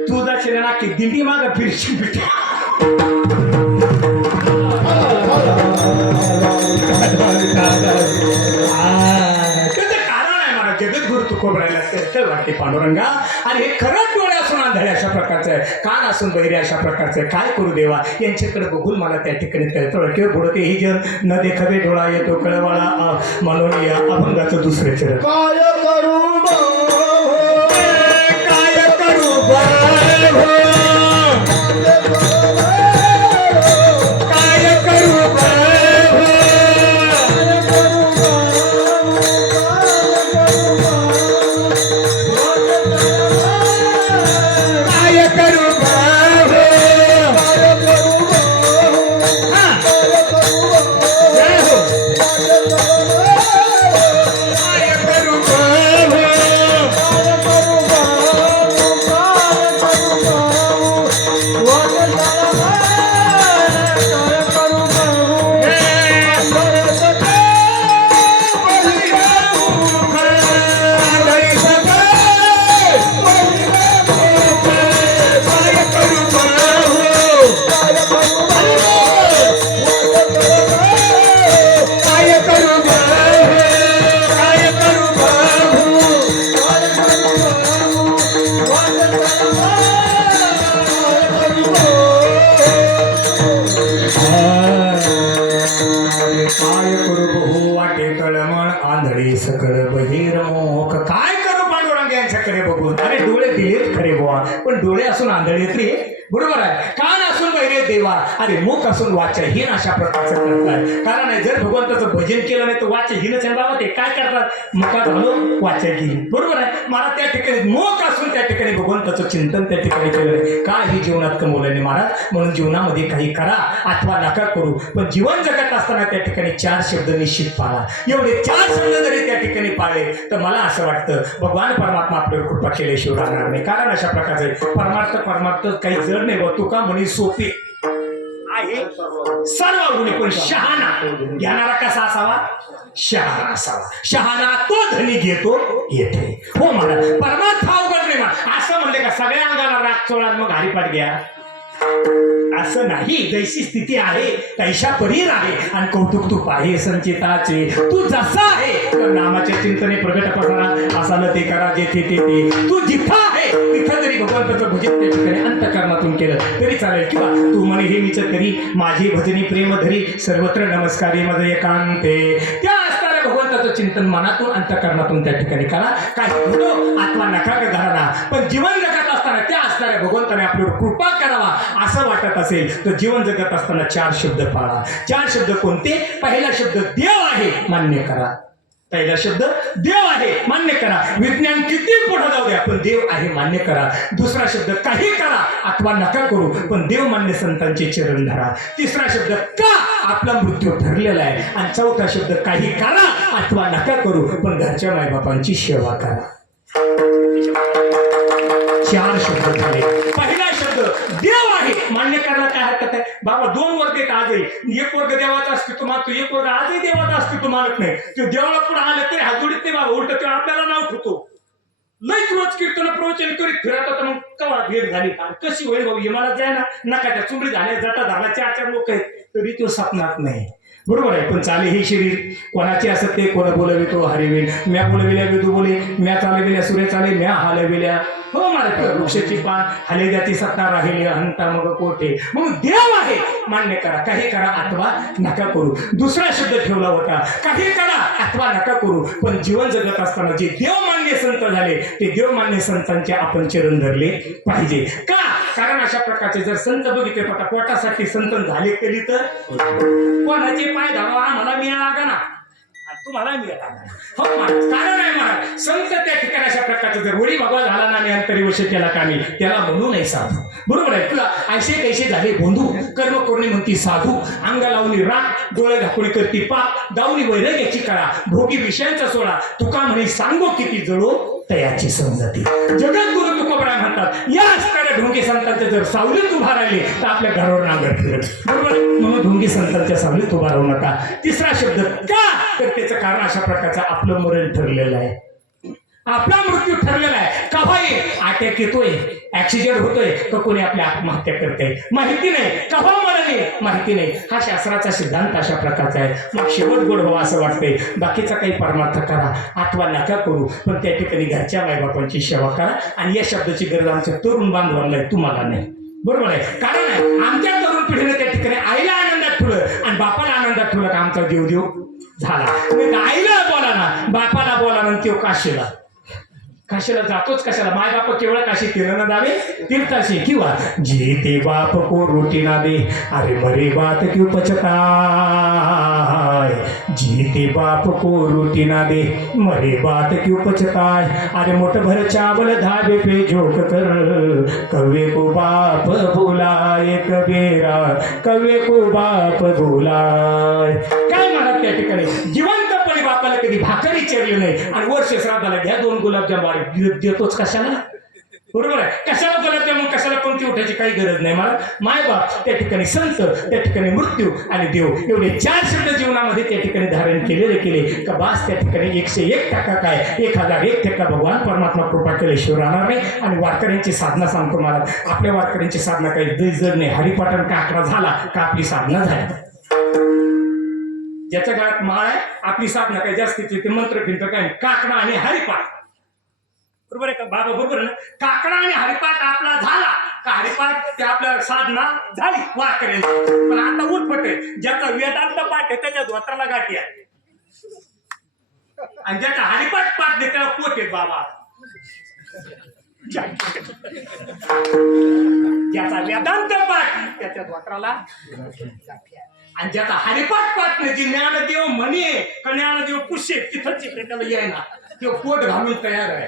तू जाशील ना की दिंडी माग फिरशी पिठ्या जगद्गुरु तुकोबरायला चल वाटते पांडुरंगा आणि हे खरंच डोळे असून आंधळे अशा प्रकारचं आहे कान असून बहिरे अशा प्रकारचं आहे काय करू देवा यांच्याकडे बघून मला त्या ठिकाणी तळतळ किंवा बुडते ही जन न देखावे डोळा येतो कळवाळा म्हणून या अभंगाचं दुसरे चरण काय करू काय करू काय करू सकळ बहिरमोख काय करू पांडुरंग त्यांच्याकडे बघून. अरे डोळे दिलेत खरे बुवा, पण डोळे असून आंधळेत रे. बरोबर आहे. कान असून बहिरे देवा, अरे मुख असून वाचाहीन अशा प्रकारचं करतात. कारण आहे जर भगवंताचं भजन केलं नाही तर वाचाहीनच आहे बाबा. ते काय करतात, मुखा झालो वाचाहीन. बरोबर आहे. मला त्या ठिकाणी मुख असून त्या ठिकाणी भगवंताचं चिंतन त्या ठिकाणी केलं काय ही जीवनात कमवलं नाही महाराज. म्हणून जीवनामध्ये काही करा अथवा नका करू, पण जीवन जगत असताना त्या ठिकाणी 4 शब्द निश्चित पाळा. एवढे 4 शब्द जरी त्या ठिकाणी पाळले तर मला असं वाटतं भगवान परमात्मा आपल्यावर कृपा केल्याशिवाय राहणार नाही. कारण अशा प्रकारचे परमार्थ काही जड नाही बा. तुका म्हणे सोपे आहे सर्व गुणे, पण शहाणा घेणारा कसा असावा, शहाणा असावा. शहाणा तो धनी घेतो येते. हो म्हणा परमार्थ अवघड नाही म्हणा. असं म्हणले का सगळ्या अंगाला राग चोळा मग हरिपाठ घ्या, असं नाही. जैसी स्थिती आहे तैशा परीर आहे, आणि कौतुक तू पाहे संचिताचे. तू जसा आहे तर नामाच्या चिंतने प्रगट पसरा, असा न ते करा जेथे ते. तू जिथं आहे तिथं जरी भगवंताचं भजन त्या ठिकाणी अंतःकरणातून केलं तरी चालेल. किंवा तू म्हणे हे मीच करी माझी भजनी प्रेम धरी, सर्वत्र नमस्कारी माझे एकांते. त्या असणाऱ्या भगवंताचं चिंतन मनातून अंतःकरणातून त्या ठिकाणी करा. काय होतो आत्मा नका का घराला, पण जीवन जगत असताना त्या असणाऱ्या भगवंताने आपल्यावर कृपा करावा असं वाटत असेल तर जीवन जगत असताना 4 शब्द पाळा. 4 शब्द कोणते. पहिला शब्द देव आहे मान्य करा. पहिला शब्द देव आहे मान्य करा. विज्ञान किती पुढे जाऊ द्या पण देव आहे मान्य करा. दुसरा शब्द काही करा अथवा नका करू पण देव मान्य संतांचे चरण धरा. तिसरा शब्द का आपला मृत्यू ठरलेला आहे. आणि चौथा शब्द काही करा अथवा नका करू पण घरच्या मायबापांची सेवा करा. 4 शब्द झाले. पहिला शब्द देव आहे मान्य करायला काय हरकत आहे बाबा. 2 वर्ग आहेत आजही. एक वर्ग देवाचा अस्तित्व मानतो, एक वर्ग आजही देवाचा अस्तित्व मानत नाही. तो देवाला पुढे आलं तरी हातोडीत नाही बाबा, उलट ते आपल्याला नाव ठेवतो. लईच रोज कीर्तन प्रवचन करीत फिरत होता. मग कवा भेट झाली कशी होईल भाऊ. मला जाय ना नका त्या चुंबडी झाल्या जाता झाला 4 लोक आहेत तरी तो सपनात नाही. बरोबर आहे. पण चाले हे शरीर कोणाचे असत ते कोण बोलवितो हरिवेल. म्या बोलविल्या विदू बोले, म्या चालविल्या सूर्य चाले, म्या हलविल्या हो मला वृक्षाची पान हले जाती सत्ता राहिली हंता मग कोठे. म्हणून देव आहे मान्य करा. काही करा अथवा नका करू. दुसरा शब्द ठेवला होता काही करा अथवा नका करू, पण जीवन जगत असताना जे देवमान्य संत झाले ते देवमान्य संतांचे आपण चरण धरले पाहिजे. का कारण अशा प्रकारचे जर संत बघितले पोटासाठी संत झाले केली तर कोणाचे पाय धरावा आम्हाला मिळाला का ना तुम्हाला मिळाला. हो महाराज कारण आहे महाराज संत त्या ठिकाणी अशा प्रकारचं जर वडी भगवा झाला ना मी अंतरी वश केला कामी त्याला म्हणू नाही साधू. बरोबर आहे. तुला ऐसे कैसे झाले बोंधू कर्म कोणी म्हणती साधू. अंग लावणी राग डोळे झाकुणी करती पाप दावणी वैराग्याची कळा भोगी विषयांचा सोडा. तुका म्हणे सांगो किती जळो तयाची समजती. जगद्गुरु तुकोबरा म्हणतात या असणाऱ्या ढोंगी संतांच्या जर सावलीत उभा राहिले तर आपल्या घरावर नांगर फिरत. बरोबर. म्हणून ढोंगी संतांच्या सावलीत उभा राहू नका. तिसरा शब्द का तर त्याचं कारण अशा प्रकारचं आपलं मरण ठरलेलं आहे. आपला मृत्यू ठरलेला आहे. का भाई अटॅक येतोय ऍक्सिडेंट होतोय का कोणी आपल्या आत्महत्या करते माहिती नाही. का हो मरणे माहिती नाही. हा शास्त्राचा सिद्धांत अशा प्रकारचा आहे. मग शेवट गोड व्हावं असं वाटतंय. बाकीचा काही परमार्थ करा अथवा नका करू पण त्या ठिकाणी घरच्या मायबापांची सेवा करा. आणि या शब्दाची गरज आमच्या तरुण बांधवांना आहे तुम्हाला नाही. बरोबर आहे. कारण आहे आमच्या तरुण पिढीने त्या ठिकाणी आईला आनंदात ठेवलं आणि बापाला आनंदात ठेवलं का आमचा देवदेव झाला. तुम्ही आईला बोला ना बापाला बोला ना तो काशीला काशीला जातोच कशाला. माय बाप केवळ काशी तीर्थ जावे तीर्थाशी. किंवा जीते बाप को रोटी ना दे अरे मरे बात क्यों पछताय. जीते बाप को रोटी ना दे मरे बात क्यों पछताय. अरे मोठ भर चावल धाबे पे झोक कर कवे को बाप बुलाए कबीरा कवे को बाप बुलाए. काय म्हणत त्या ठिकाणी जिवंतपणे बापाला कधी भाकरी चिरली नाही आणि वर्ष श्राद्धाला घ्या 2 गुलाबजाम देतोच कशाला. बरोबर आहे. कशाला गुलाबजामुन कशाला कोणती उठायची काही गरज नाही. मला मायबाप त्या ठिकाणी संत त्या ठिकाणी मृत्यू आणि देव एवढे 4 शब्द जीवनामध्ये त्या ठिकाणी धारण केले का बास त्या ठिकाणी 101% काय 1001% भगवान परमात्मा कृपा केल्याशिवाय राहणार नाही. आणि वारकऱ्यांची साधना सांगतो मला आपल्या वारकऱ्यांची साधना काही जड नाही. हरिपाठन का 11 झाला का आपली साधना झाली. ज्याच्या घरात माळ आहे आपली साधना काही जास्तीची ते मंत्र फिंत्र काय काकडा आणि हरिपाठ. बरोबर आहे का बाबा. बरोबर आहे ना. काकडा आणि हरिपाठ आपला झाला का हरिपाठ ते आपल्या साधना झाली वारकऱ्यांची. पण आता उठपट आहे ज्याचा वेदांत पाठ आहे त्याच्या धोत्राला गाठी आहे आणि ज्याचा हरिपाठ पाठ आहे त्याला पोट आहे बाबा. ज्याचा वेदांत पाठ त्याच्या द्वात्राला आणि ज्याचा हरिपाठ पाठ नाही, जी ज्ञानदेव म्हणे का ज्ञानदेव पुष्य तिथंच त्याला येईना, तो पोट घालून तयार आहे.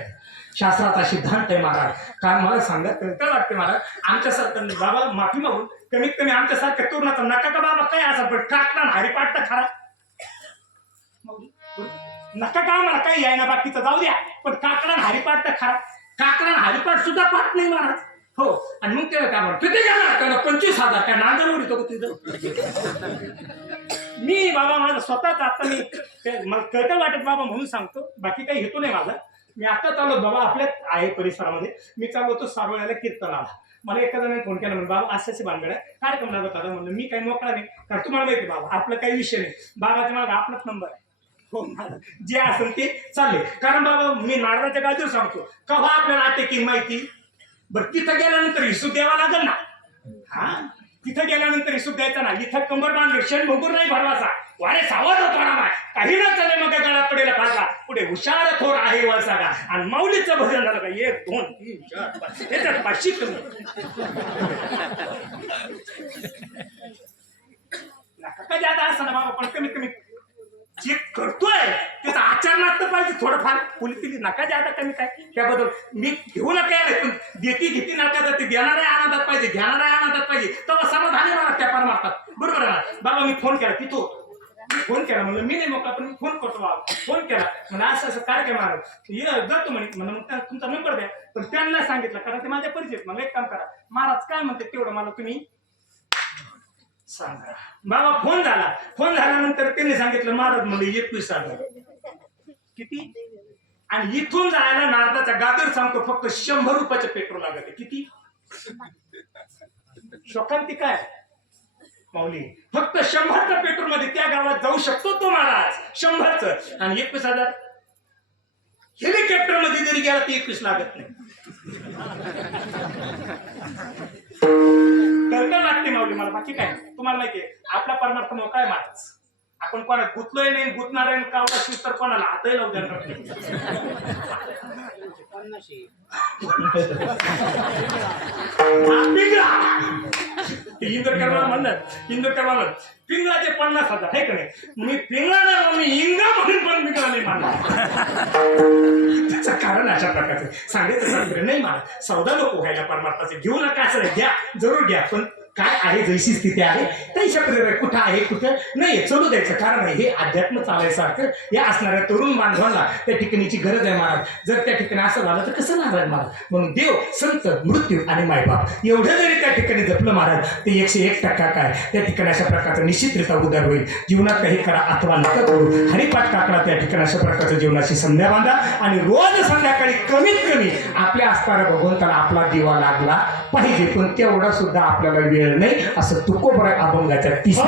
शास्त्राचा सिद्धांत आहे महाराज. कारण मला सांगत कळतं वाटते महाराज, आमच्यासारखं बाबा माफी मागून कमीत कमी आमच्यासारख्या तरुणाचा नका का बाबा काय असं पण काकणा हरिपाठ तर खरा नका का मला काही यायना बाकीचं जाऊ द्या, पण काकडा हरिपाठ तर खरा. काकडा हरिपाठ सुद्धा पाठ नाही महाराज. हो, आणि मग ते काय म्हणतो किती जाणार त्याला 25,000 काय नांदर येतो तिथं. मी बाबा माझा स्वतःच आता मी मला कळतं वाटत बाबा म्हणून सांगतो, बाकी काही हेतू नाही माझा. मी आता चाललो बाबा आपल्याच आहे परिसरामध्ये, मी चाललो होतो सारोळ्याला कीर्तनाला. मला एका जणांनी फोन केला म्हणजे बाबा अशाची भानगड आहे, कार्यक्रम लागत होता. म्हणलं मी काही मोकळा नाही, कारण तुम्हाला माहिती बाबा आपलं काही विषय नाही, बाबाच्या मागे आपलाच नंबर आहे. हो, जे असेल ते चालले. कारण बाबा मी नारदाच्या गादीवर सांगतो कव्हा आपल्याला अटॅकिंग माहिती. बरं तिथं गेल्यानंतर हिशोब द्यावा लागेल ना. हा, तिथं गेल्यानंतर हिशोब द्यायचा ना. इथं कंबर बांधलं क्षण भोगून नाही भरवाचा, वारे सावध होतो ना, काही ना चाले मग गळा पडेल फासा, पुढे हुशार थोर आहे वळसागा. आणि माऊलीचं भजन झालं का 1 2 3 4 5 त्याच्यात 500 कमी नका जादा असं ना बाबा, पण कमीत कमी जे करतोय त्याचा आचरणात तर पाहिजे थोडंफार. पोलिटिकली नका जादा कमी काय त्याबद्दल मी घेऊ नका, पण देती घेती नका जाते, देणाऱ्या आनंदात पाहिजे, घेणाऱ्या आनंदात पाहिजे, तेव्हा समाधानी मला त्या मारतात. बरोबर आहे ना बाबा. मी फोन केला तिथो, मी फोन केला म्हणलं मी नाही मोकळा, पण मी फोन करतो बाबा. फोन केला म्हणजे असं असं कार्यक्रम आहे जातो म्हणे, म्हणून तुमचा नंबर द्या. पण त्यांना सांगितलं कारण ते माझ्या परिचय. मला एक काम करा महाराज काय म्हणते तेवढं मला तुम्ही सांगा. बाबा फोन झाला, फोन झाल्यानंतर त्यांनी सांगितलं महाराज म्हणजे 21,000 किती. आणि इथून जायला नारदाच्या गादीवर सांगतो फक्त 100 रुपयाचं पेट्रोल लागत. किती शोकांती काय माऊली, फक्त 100च्या पेट्रोल मध्ये त्या गावात जाऊ शकतो तो महाराज. 100च आणि 21,000 हेलिकॉप्टर मध्ये जरी गेला तर 21 लागत नाही. कळतं लागते माऊली मला, बाकी काय तुम्हाला माहितीये आपला परमार्थ मोकळा आहे महाराज. आपण कोणा गुतलोय नाही, गुतणार आहे कावडा शिव तर कोणाला हातही लावू देणार नाही. इंद्रकर्मा म्हणत पिंगळाचे 50,000 आहे का नाही. मी पिंगळा नाही, मी इंगा म्हणून पण पिंगळा नाही मानला. त्याचं कारण अशा प्रकारचं सांगायचं नाही मला. सौदा नको व्हायला परमार्थाचे, घेऊ नका असं नाही, घ्या जरूर घ्या, पण काय आहे जैशी स्थिती आहे तैशा प्रेर कुठं आहे कुठं नाही चलू द्यायचं. कारण आहे हे अध्यात्म चालायसारखं या असणाऱ्या तरुण बांधवांना त्या ठिकाणीची गरज आहे महाराज. जर त्या ठिकाणी असं झालं तर कसं नारायण महाराज. म्हणून देव संत मृत्यू आणि मायबाप एवढं जरी त्या ठिकाणी जपलं महाराज ते 101% काय त्या ठिकाणी अशा प्रकारचा निश्चितरित्या उदार होईल. जीवनात काही करा अथवा नका करू, हरिपाठ काकडा त्या ठिकाणी अशा प्रकारच्या जीवनाची संध्या बांधा आणि रोज संध्याकाळी कमीत कमी आपल्या असणाऱ्या भगवंताला आपला दिवा लागला पाहिजे. पण तेवढा सुद्धा आपल्याला वेळ नाही असं तुकोबरा अभंगाच्या 30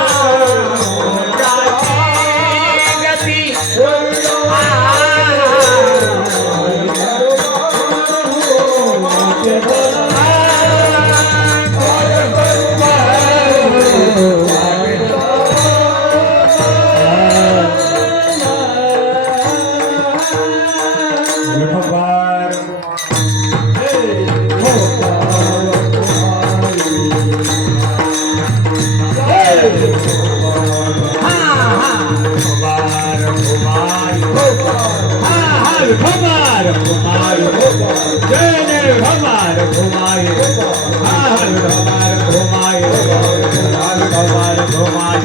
Oh हा हा कुमार कुमार हा हा कुमार कुमार जय जय कुमार कुमार हा हा कुमार कुमार कुमार कुमार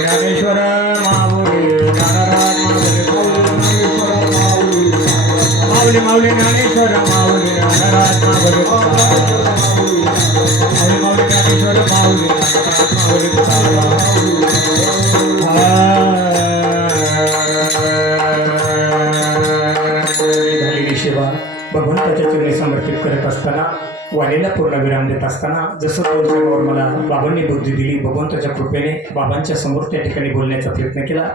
ज्ञानेश्वर माऊली नारायण माऊली माऊली ज्ञानेश्वर माऊली नारायण माऊली माऊली ज्ञानेश्वर माऊली झालेली सेवा भगवंताच्या चरणी समर्पित करत असताना वाणीला पूर्ण विराम देत असताना जसं बोलण्यावर मला बाबांनी बुद्धी दिली भगवंताच्या कृपेने बाबांच्या समोर त्या ठिकाणी बोलण्याचा प्रयत्न केला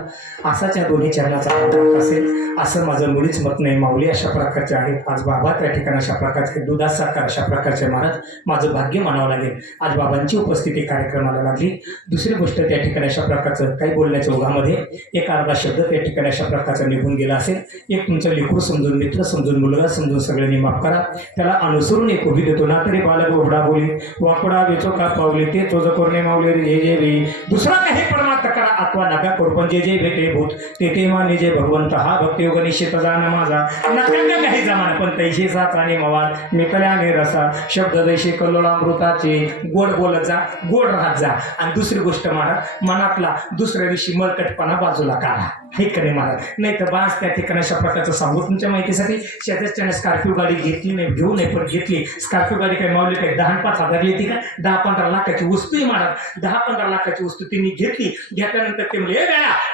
असाच या दोन्ही चरणाचा आधार असेल असं माझं मुळीच मत नाही. माऊली अशा प्रकारचे आहेत आज बाबा त्या ठिकाणी अशा प्रकारचे दुधात साकार अशा प्रकारचे महाराज माझं भाग्य मानावं लागेल. आज बाबांची उपस्थिती कार्यक्रमाला लागली. दुसरी गोष्ट त्या ठिकाणी अशा प्रकारचं काही बोलण्याच्या ओघामध्ये एक अर्धा शब्द त्या ठिकाणी अशा प्रकारचा निघून गेला असेल. एक तुमचं लेकरू समजून मित्र समजून मुलगा समजून सगळ्यांनी माफ करा. त्याला अनुसरून एक उभी देतो ना तरी बालक ओढा बोली वाकडा वेचो का पावले ते तोज कोरणे मावले रे जे जे रे दुसरा काही परमार्थ करा अथवा नका करू पण जे जे भेटे भूत ते ते माने जे भगवंत हा भक्तियोग निश्चित जाण माझा नका काही जमाना पण तैशे साच आणि मवाल मिकल्याने रसा शब्द दैशे कल्लोळामृताचे गोड बोलत जा गोड राहत जा. आणि दुसरी गोष्ट महाराज मनातला दुसऱ्या दिवशी मलकटपणा बाजूला काढा हे करे महाराज नाही तर बास त्या ठिकाणी अशा प्रकारचं सांगू तुमच्या माहितीसाठी शेजारच्याने स्कॉर्पिओ गाडी घेतली नाही घेऊ नाही पण घेतली. स्कॉर्पिओ गाडी काही मावली काही 10-5 येते का 10-15 लाखाची वस्तू महाराज 10-15 लाखाची वस्तू त्यांनी घेतली. घेतल्यानंतर ते म्हणजे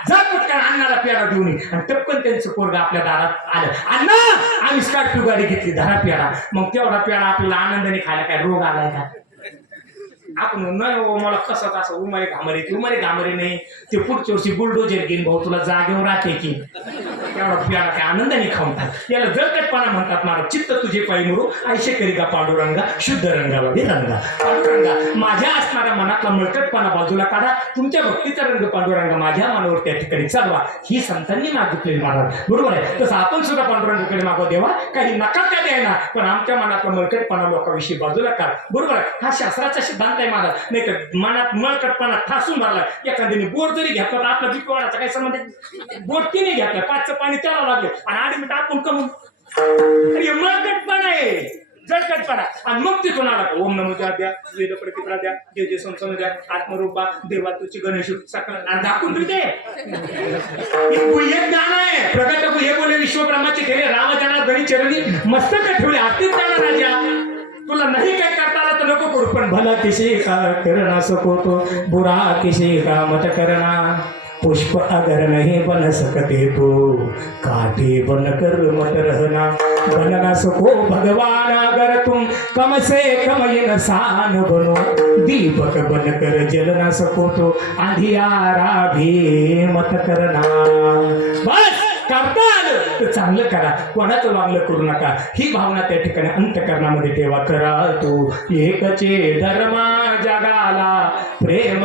जा पटकन अण्णाला प्याला देऊन आणि टपकन त्यांचं पोरग आपल्या दारात आलं अण्णा आम्ही स्कॉर्पिओ गाडी घेतली धरा प्याला. मग तेवढा प्याला आपल्याला आनंदाने खायला काय रोग आलाय का आपण नाही मला कसं असं उमारे घामरे नाही ते पुढच्या वर्षी बुलडोजर घेईन भाऊ तुला जागेवर राहते की तेवढा प्याला काय आनंदाने खाऊन टाक. याला जळकटपणा म्हणतात महाराज. चित्त तुझे पायी मुरू ऐशे करी का पांडुरंगा शुद्ध रंगाला दे रंगा पांडुरंगा माझ्या असणाऱ्या मनातला मळकटपणा बाजूला काढा. तुमच्या भक्तीचा रंग पांडुरंगा माझ्या मनावर त्या ठिकाणी चालवा ही संतांनी मागितलेली महाराज बरोबर आहे. तसं आपण सुद्धा पांडुरंगाकडे मागव देवा काही नका काय द्यायना पण आमच्या मनातला मळकटपणा लोकांविषयी बाजूला काढ बरोबर आहे. हा शास्त्राचा सिद्धांत आहे महाराज. नाही तर मनात मळकटपणा ठासून भरला एखाद्याने बोर जरी घेतला तर आपला बिकवाडाचा काही संबंध बोट तिने घेतला 5चं पाणी त्याला लागले आणि 8 मिनिटं आपण कमून अरे मळकटपणा आहे जळकटपणा. आणि मग तिथून आला ओम नमो द्या वेद प्रतिपदा द्या जे जे संसन द्या आत्मरूपा देवा तुझी गणेश सकाळ आणि दाखवून तुझे एक गाणं आहे प्रगत हे बोले विश्वब्रह्माचे ठेले राम जाणार गणी चरणी मस्तक ठेवले आरतीत जाणार राजा तुला नाही काय करता आला तर नको करू पण भला किसी का करना सको बुरा किसी का मत करना पुष्प अगर नहीं बन सकते तो काटे बन कर मत रहना बन ना सको भगवान अगर तुम कम से कम इंसान बनो दीपक बन कर जल ना सको तो अंधियारा भी मत करना. बस करता आलं तर चांगलं करा कोणाचं वागलं करू नका ही भावना त्या ठिकाणी अंतकरणामध्ये ठेवा. करा तू एकचे धर्मा जगाला प्रेम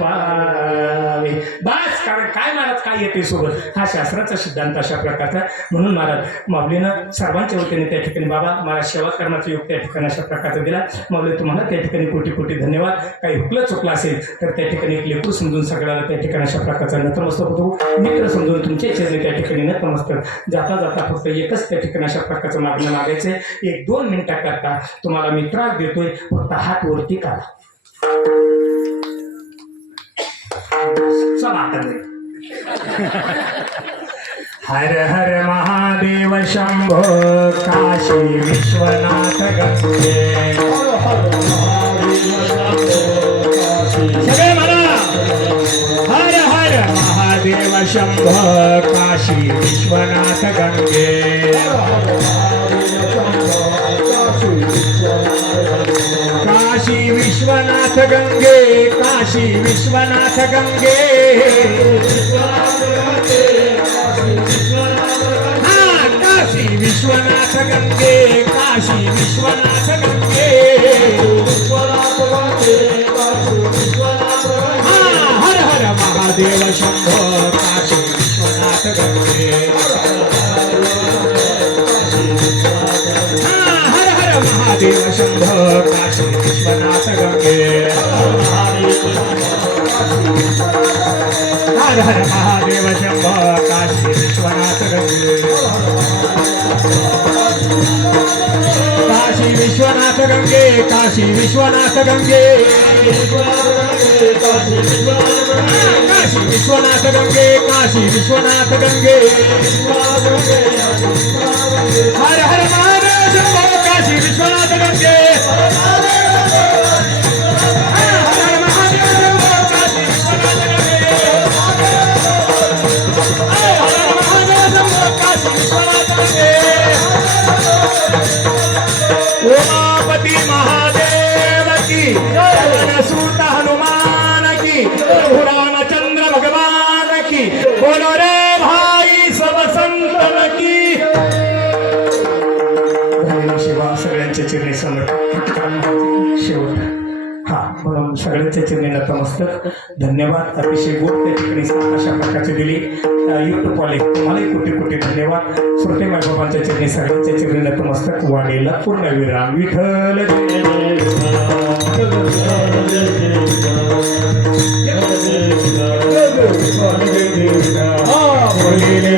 पावे बस. कारण काय महाराज काय येते सोबत हा शास्त्राचा सिद्धांत अशा प्रकारचा. म्हणून महाराज माऊलीनं सर्वांच्या वतीने त्या ठिकाणी बाबा मला सेवा करण्याचा योग त्या ठिकाणी अशा प्रकारचा दिला. माऊली तुम्हाला त्या ठिकाणी कोटी कोटी धन्यवाद. काही हुकलं चुकलं असेल तर त्या ठिकाणी एक लेकरू समजून सगळ्याला त्या ठिकाणी अशा प्रकारचा नतमस्तक होतो. मित्र समजून तुमच्या चरणी त्या ठिकाणी नतमस्तक जाता जाता फक्त एकच त्या ठिकाणी अशा प्रकारचं मागणं मागायचं 1-2 मिनिटाकरता तुम्हाला मी त्रास देतोय फक्त हात वरती करा. हर हर महादेव शंभो काशी विश्वनाथ गंगे सगळे म्हणा हर हर महादेव शंभो काशी विश्वनाथ गंगे काशी विश्वनाथ गंगे काशी विश्वनाथ गंगे काशी विश्वनाथ गंगे काशी विश्वनाथ गंगे हर हर महादेव शंभो काशी विश्वनाथ गंगे हर हर महादेव शंभो काशी विश्वनाथ गंगे हर हर महादेव शंभो काशी विश्वनाथ गंगे काशी विश्वनाथ गंगे काशी विश्वनाथ गंगे काशी विश्वनाथ गंगे काशी विश्वनाथ गंगे हर हर महादेव शंभो काशी विश्वनाथ गंगे हर हर महादेव शंभो काशी विश्वनाथ गंगे हर हर महादेव शंभो काशी विश्वनाथ गंगे उमापति महादेव की सूत हनुमान की रामचंद्र भगवान की बोलो रे भाई सब संतन की शिवा सगळ्यांच्या चरणी समर्थ शेवट हा म्हणून सगळ्यांच्या चरणी नतमस्तक धन्यवाद अतिशय गोड त्या ठिकाणी अशा प्रकारचे दिली युट्यूबवाले तुम्हालाही कोटी कोटी धन्यवाद श्रोते मायबाबांच्या चरणी सगळ्यांच्या चरणी नतमस्तक वाणीला पूर्णविराम विठ्ठल बोलिले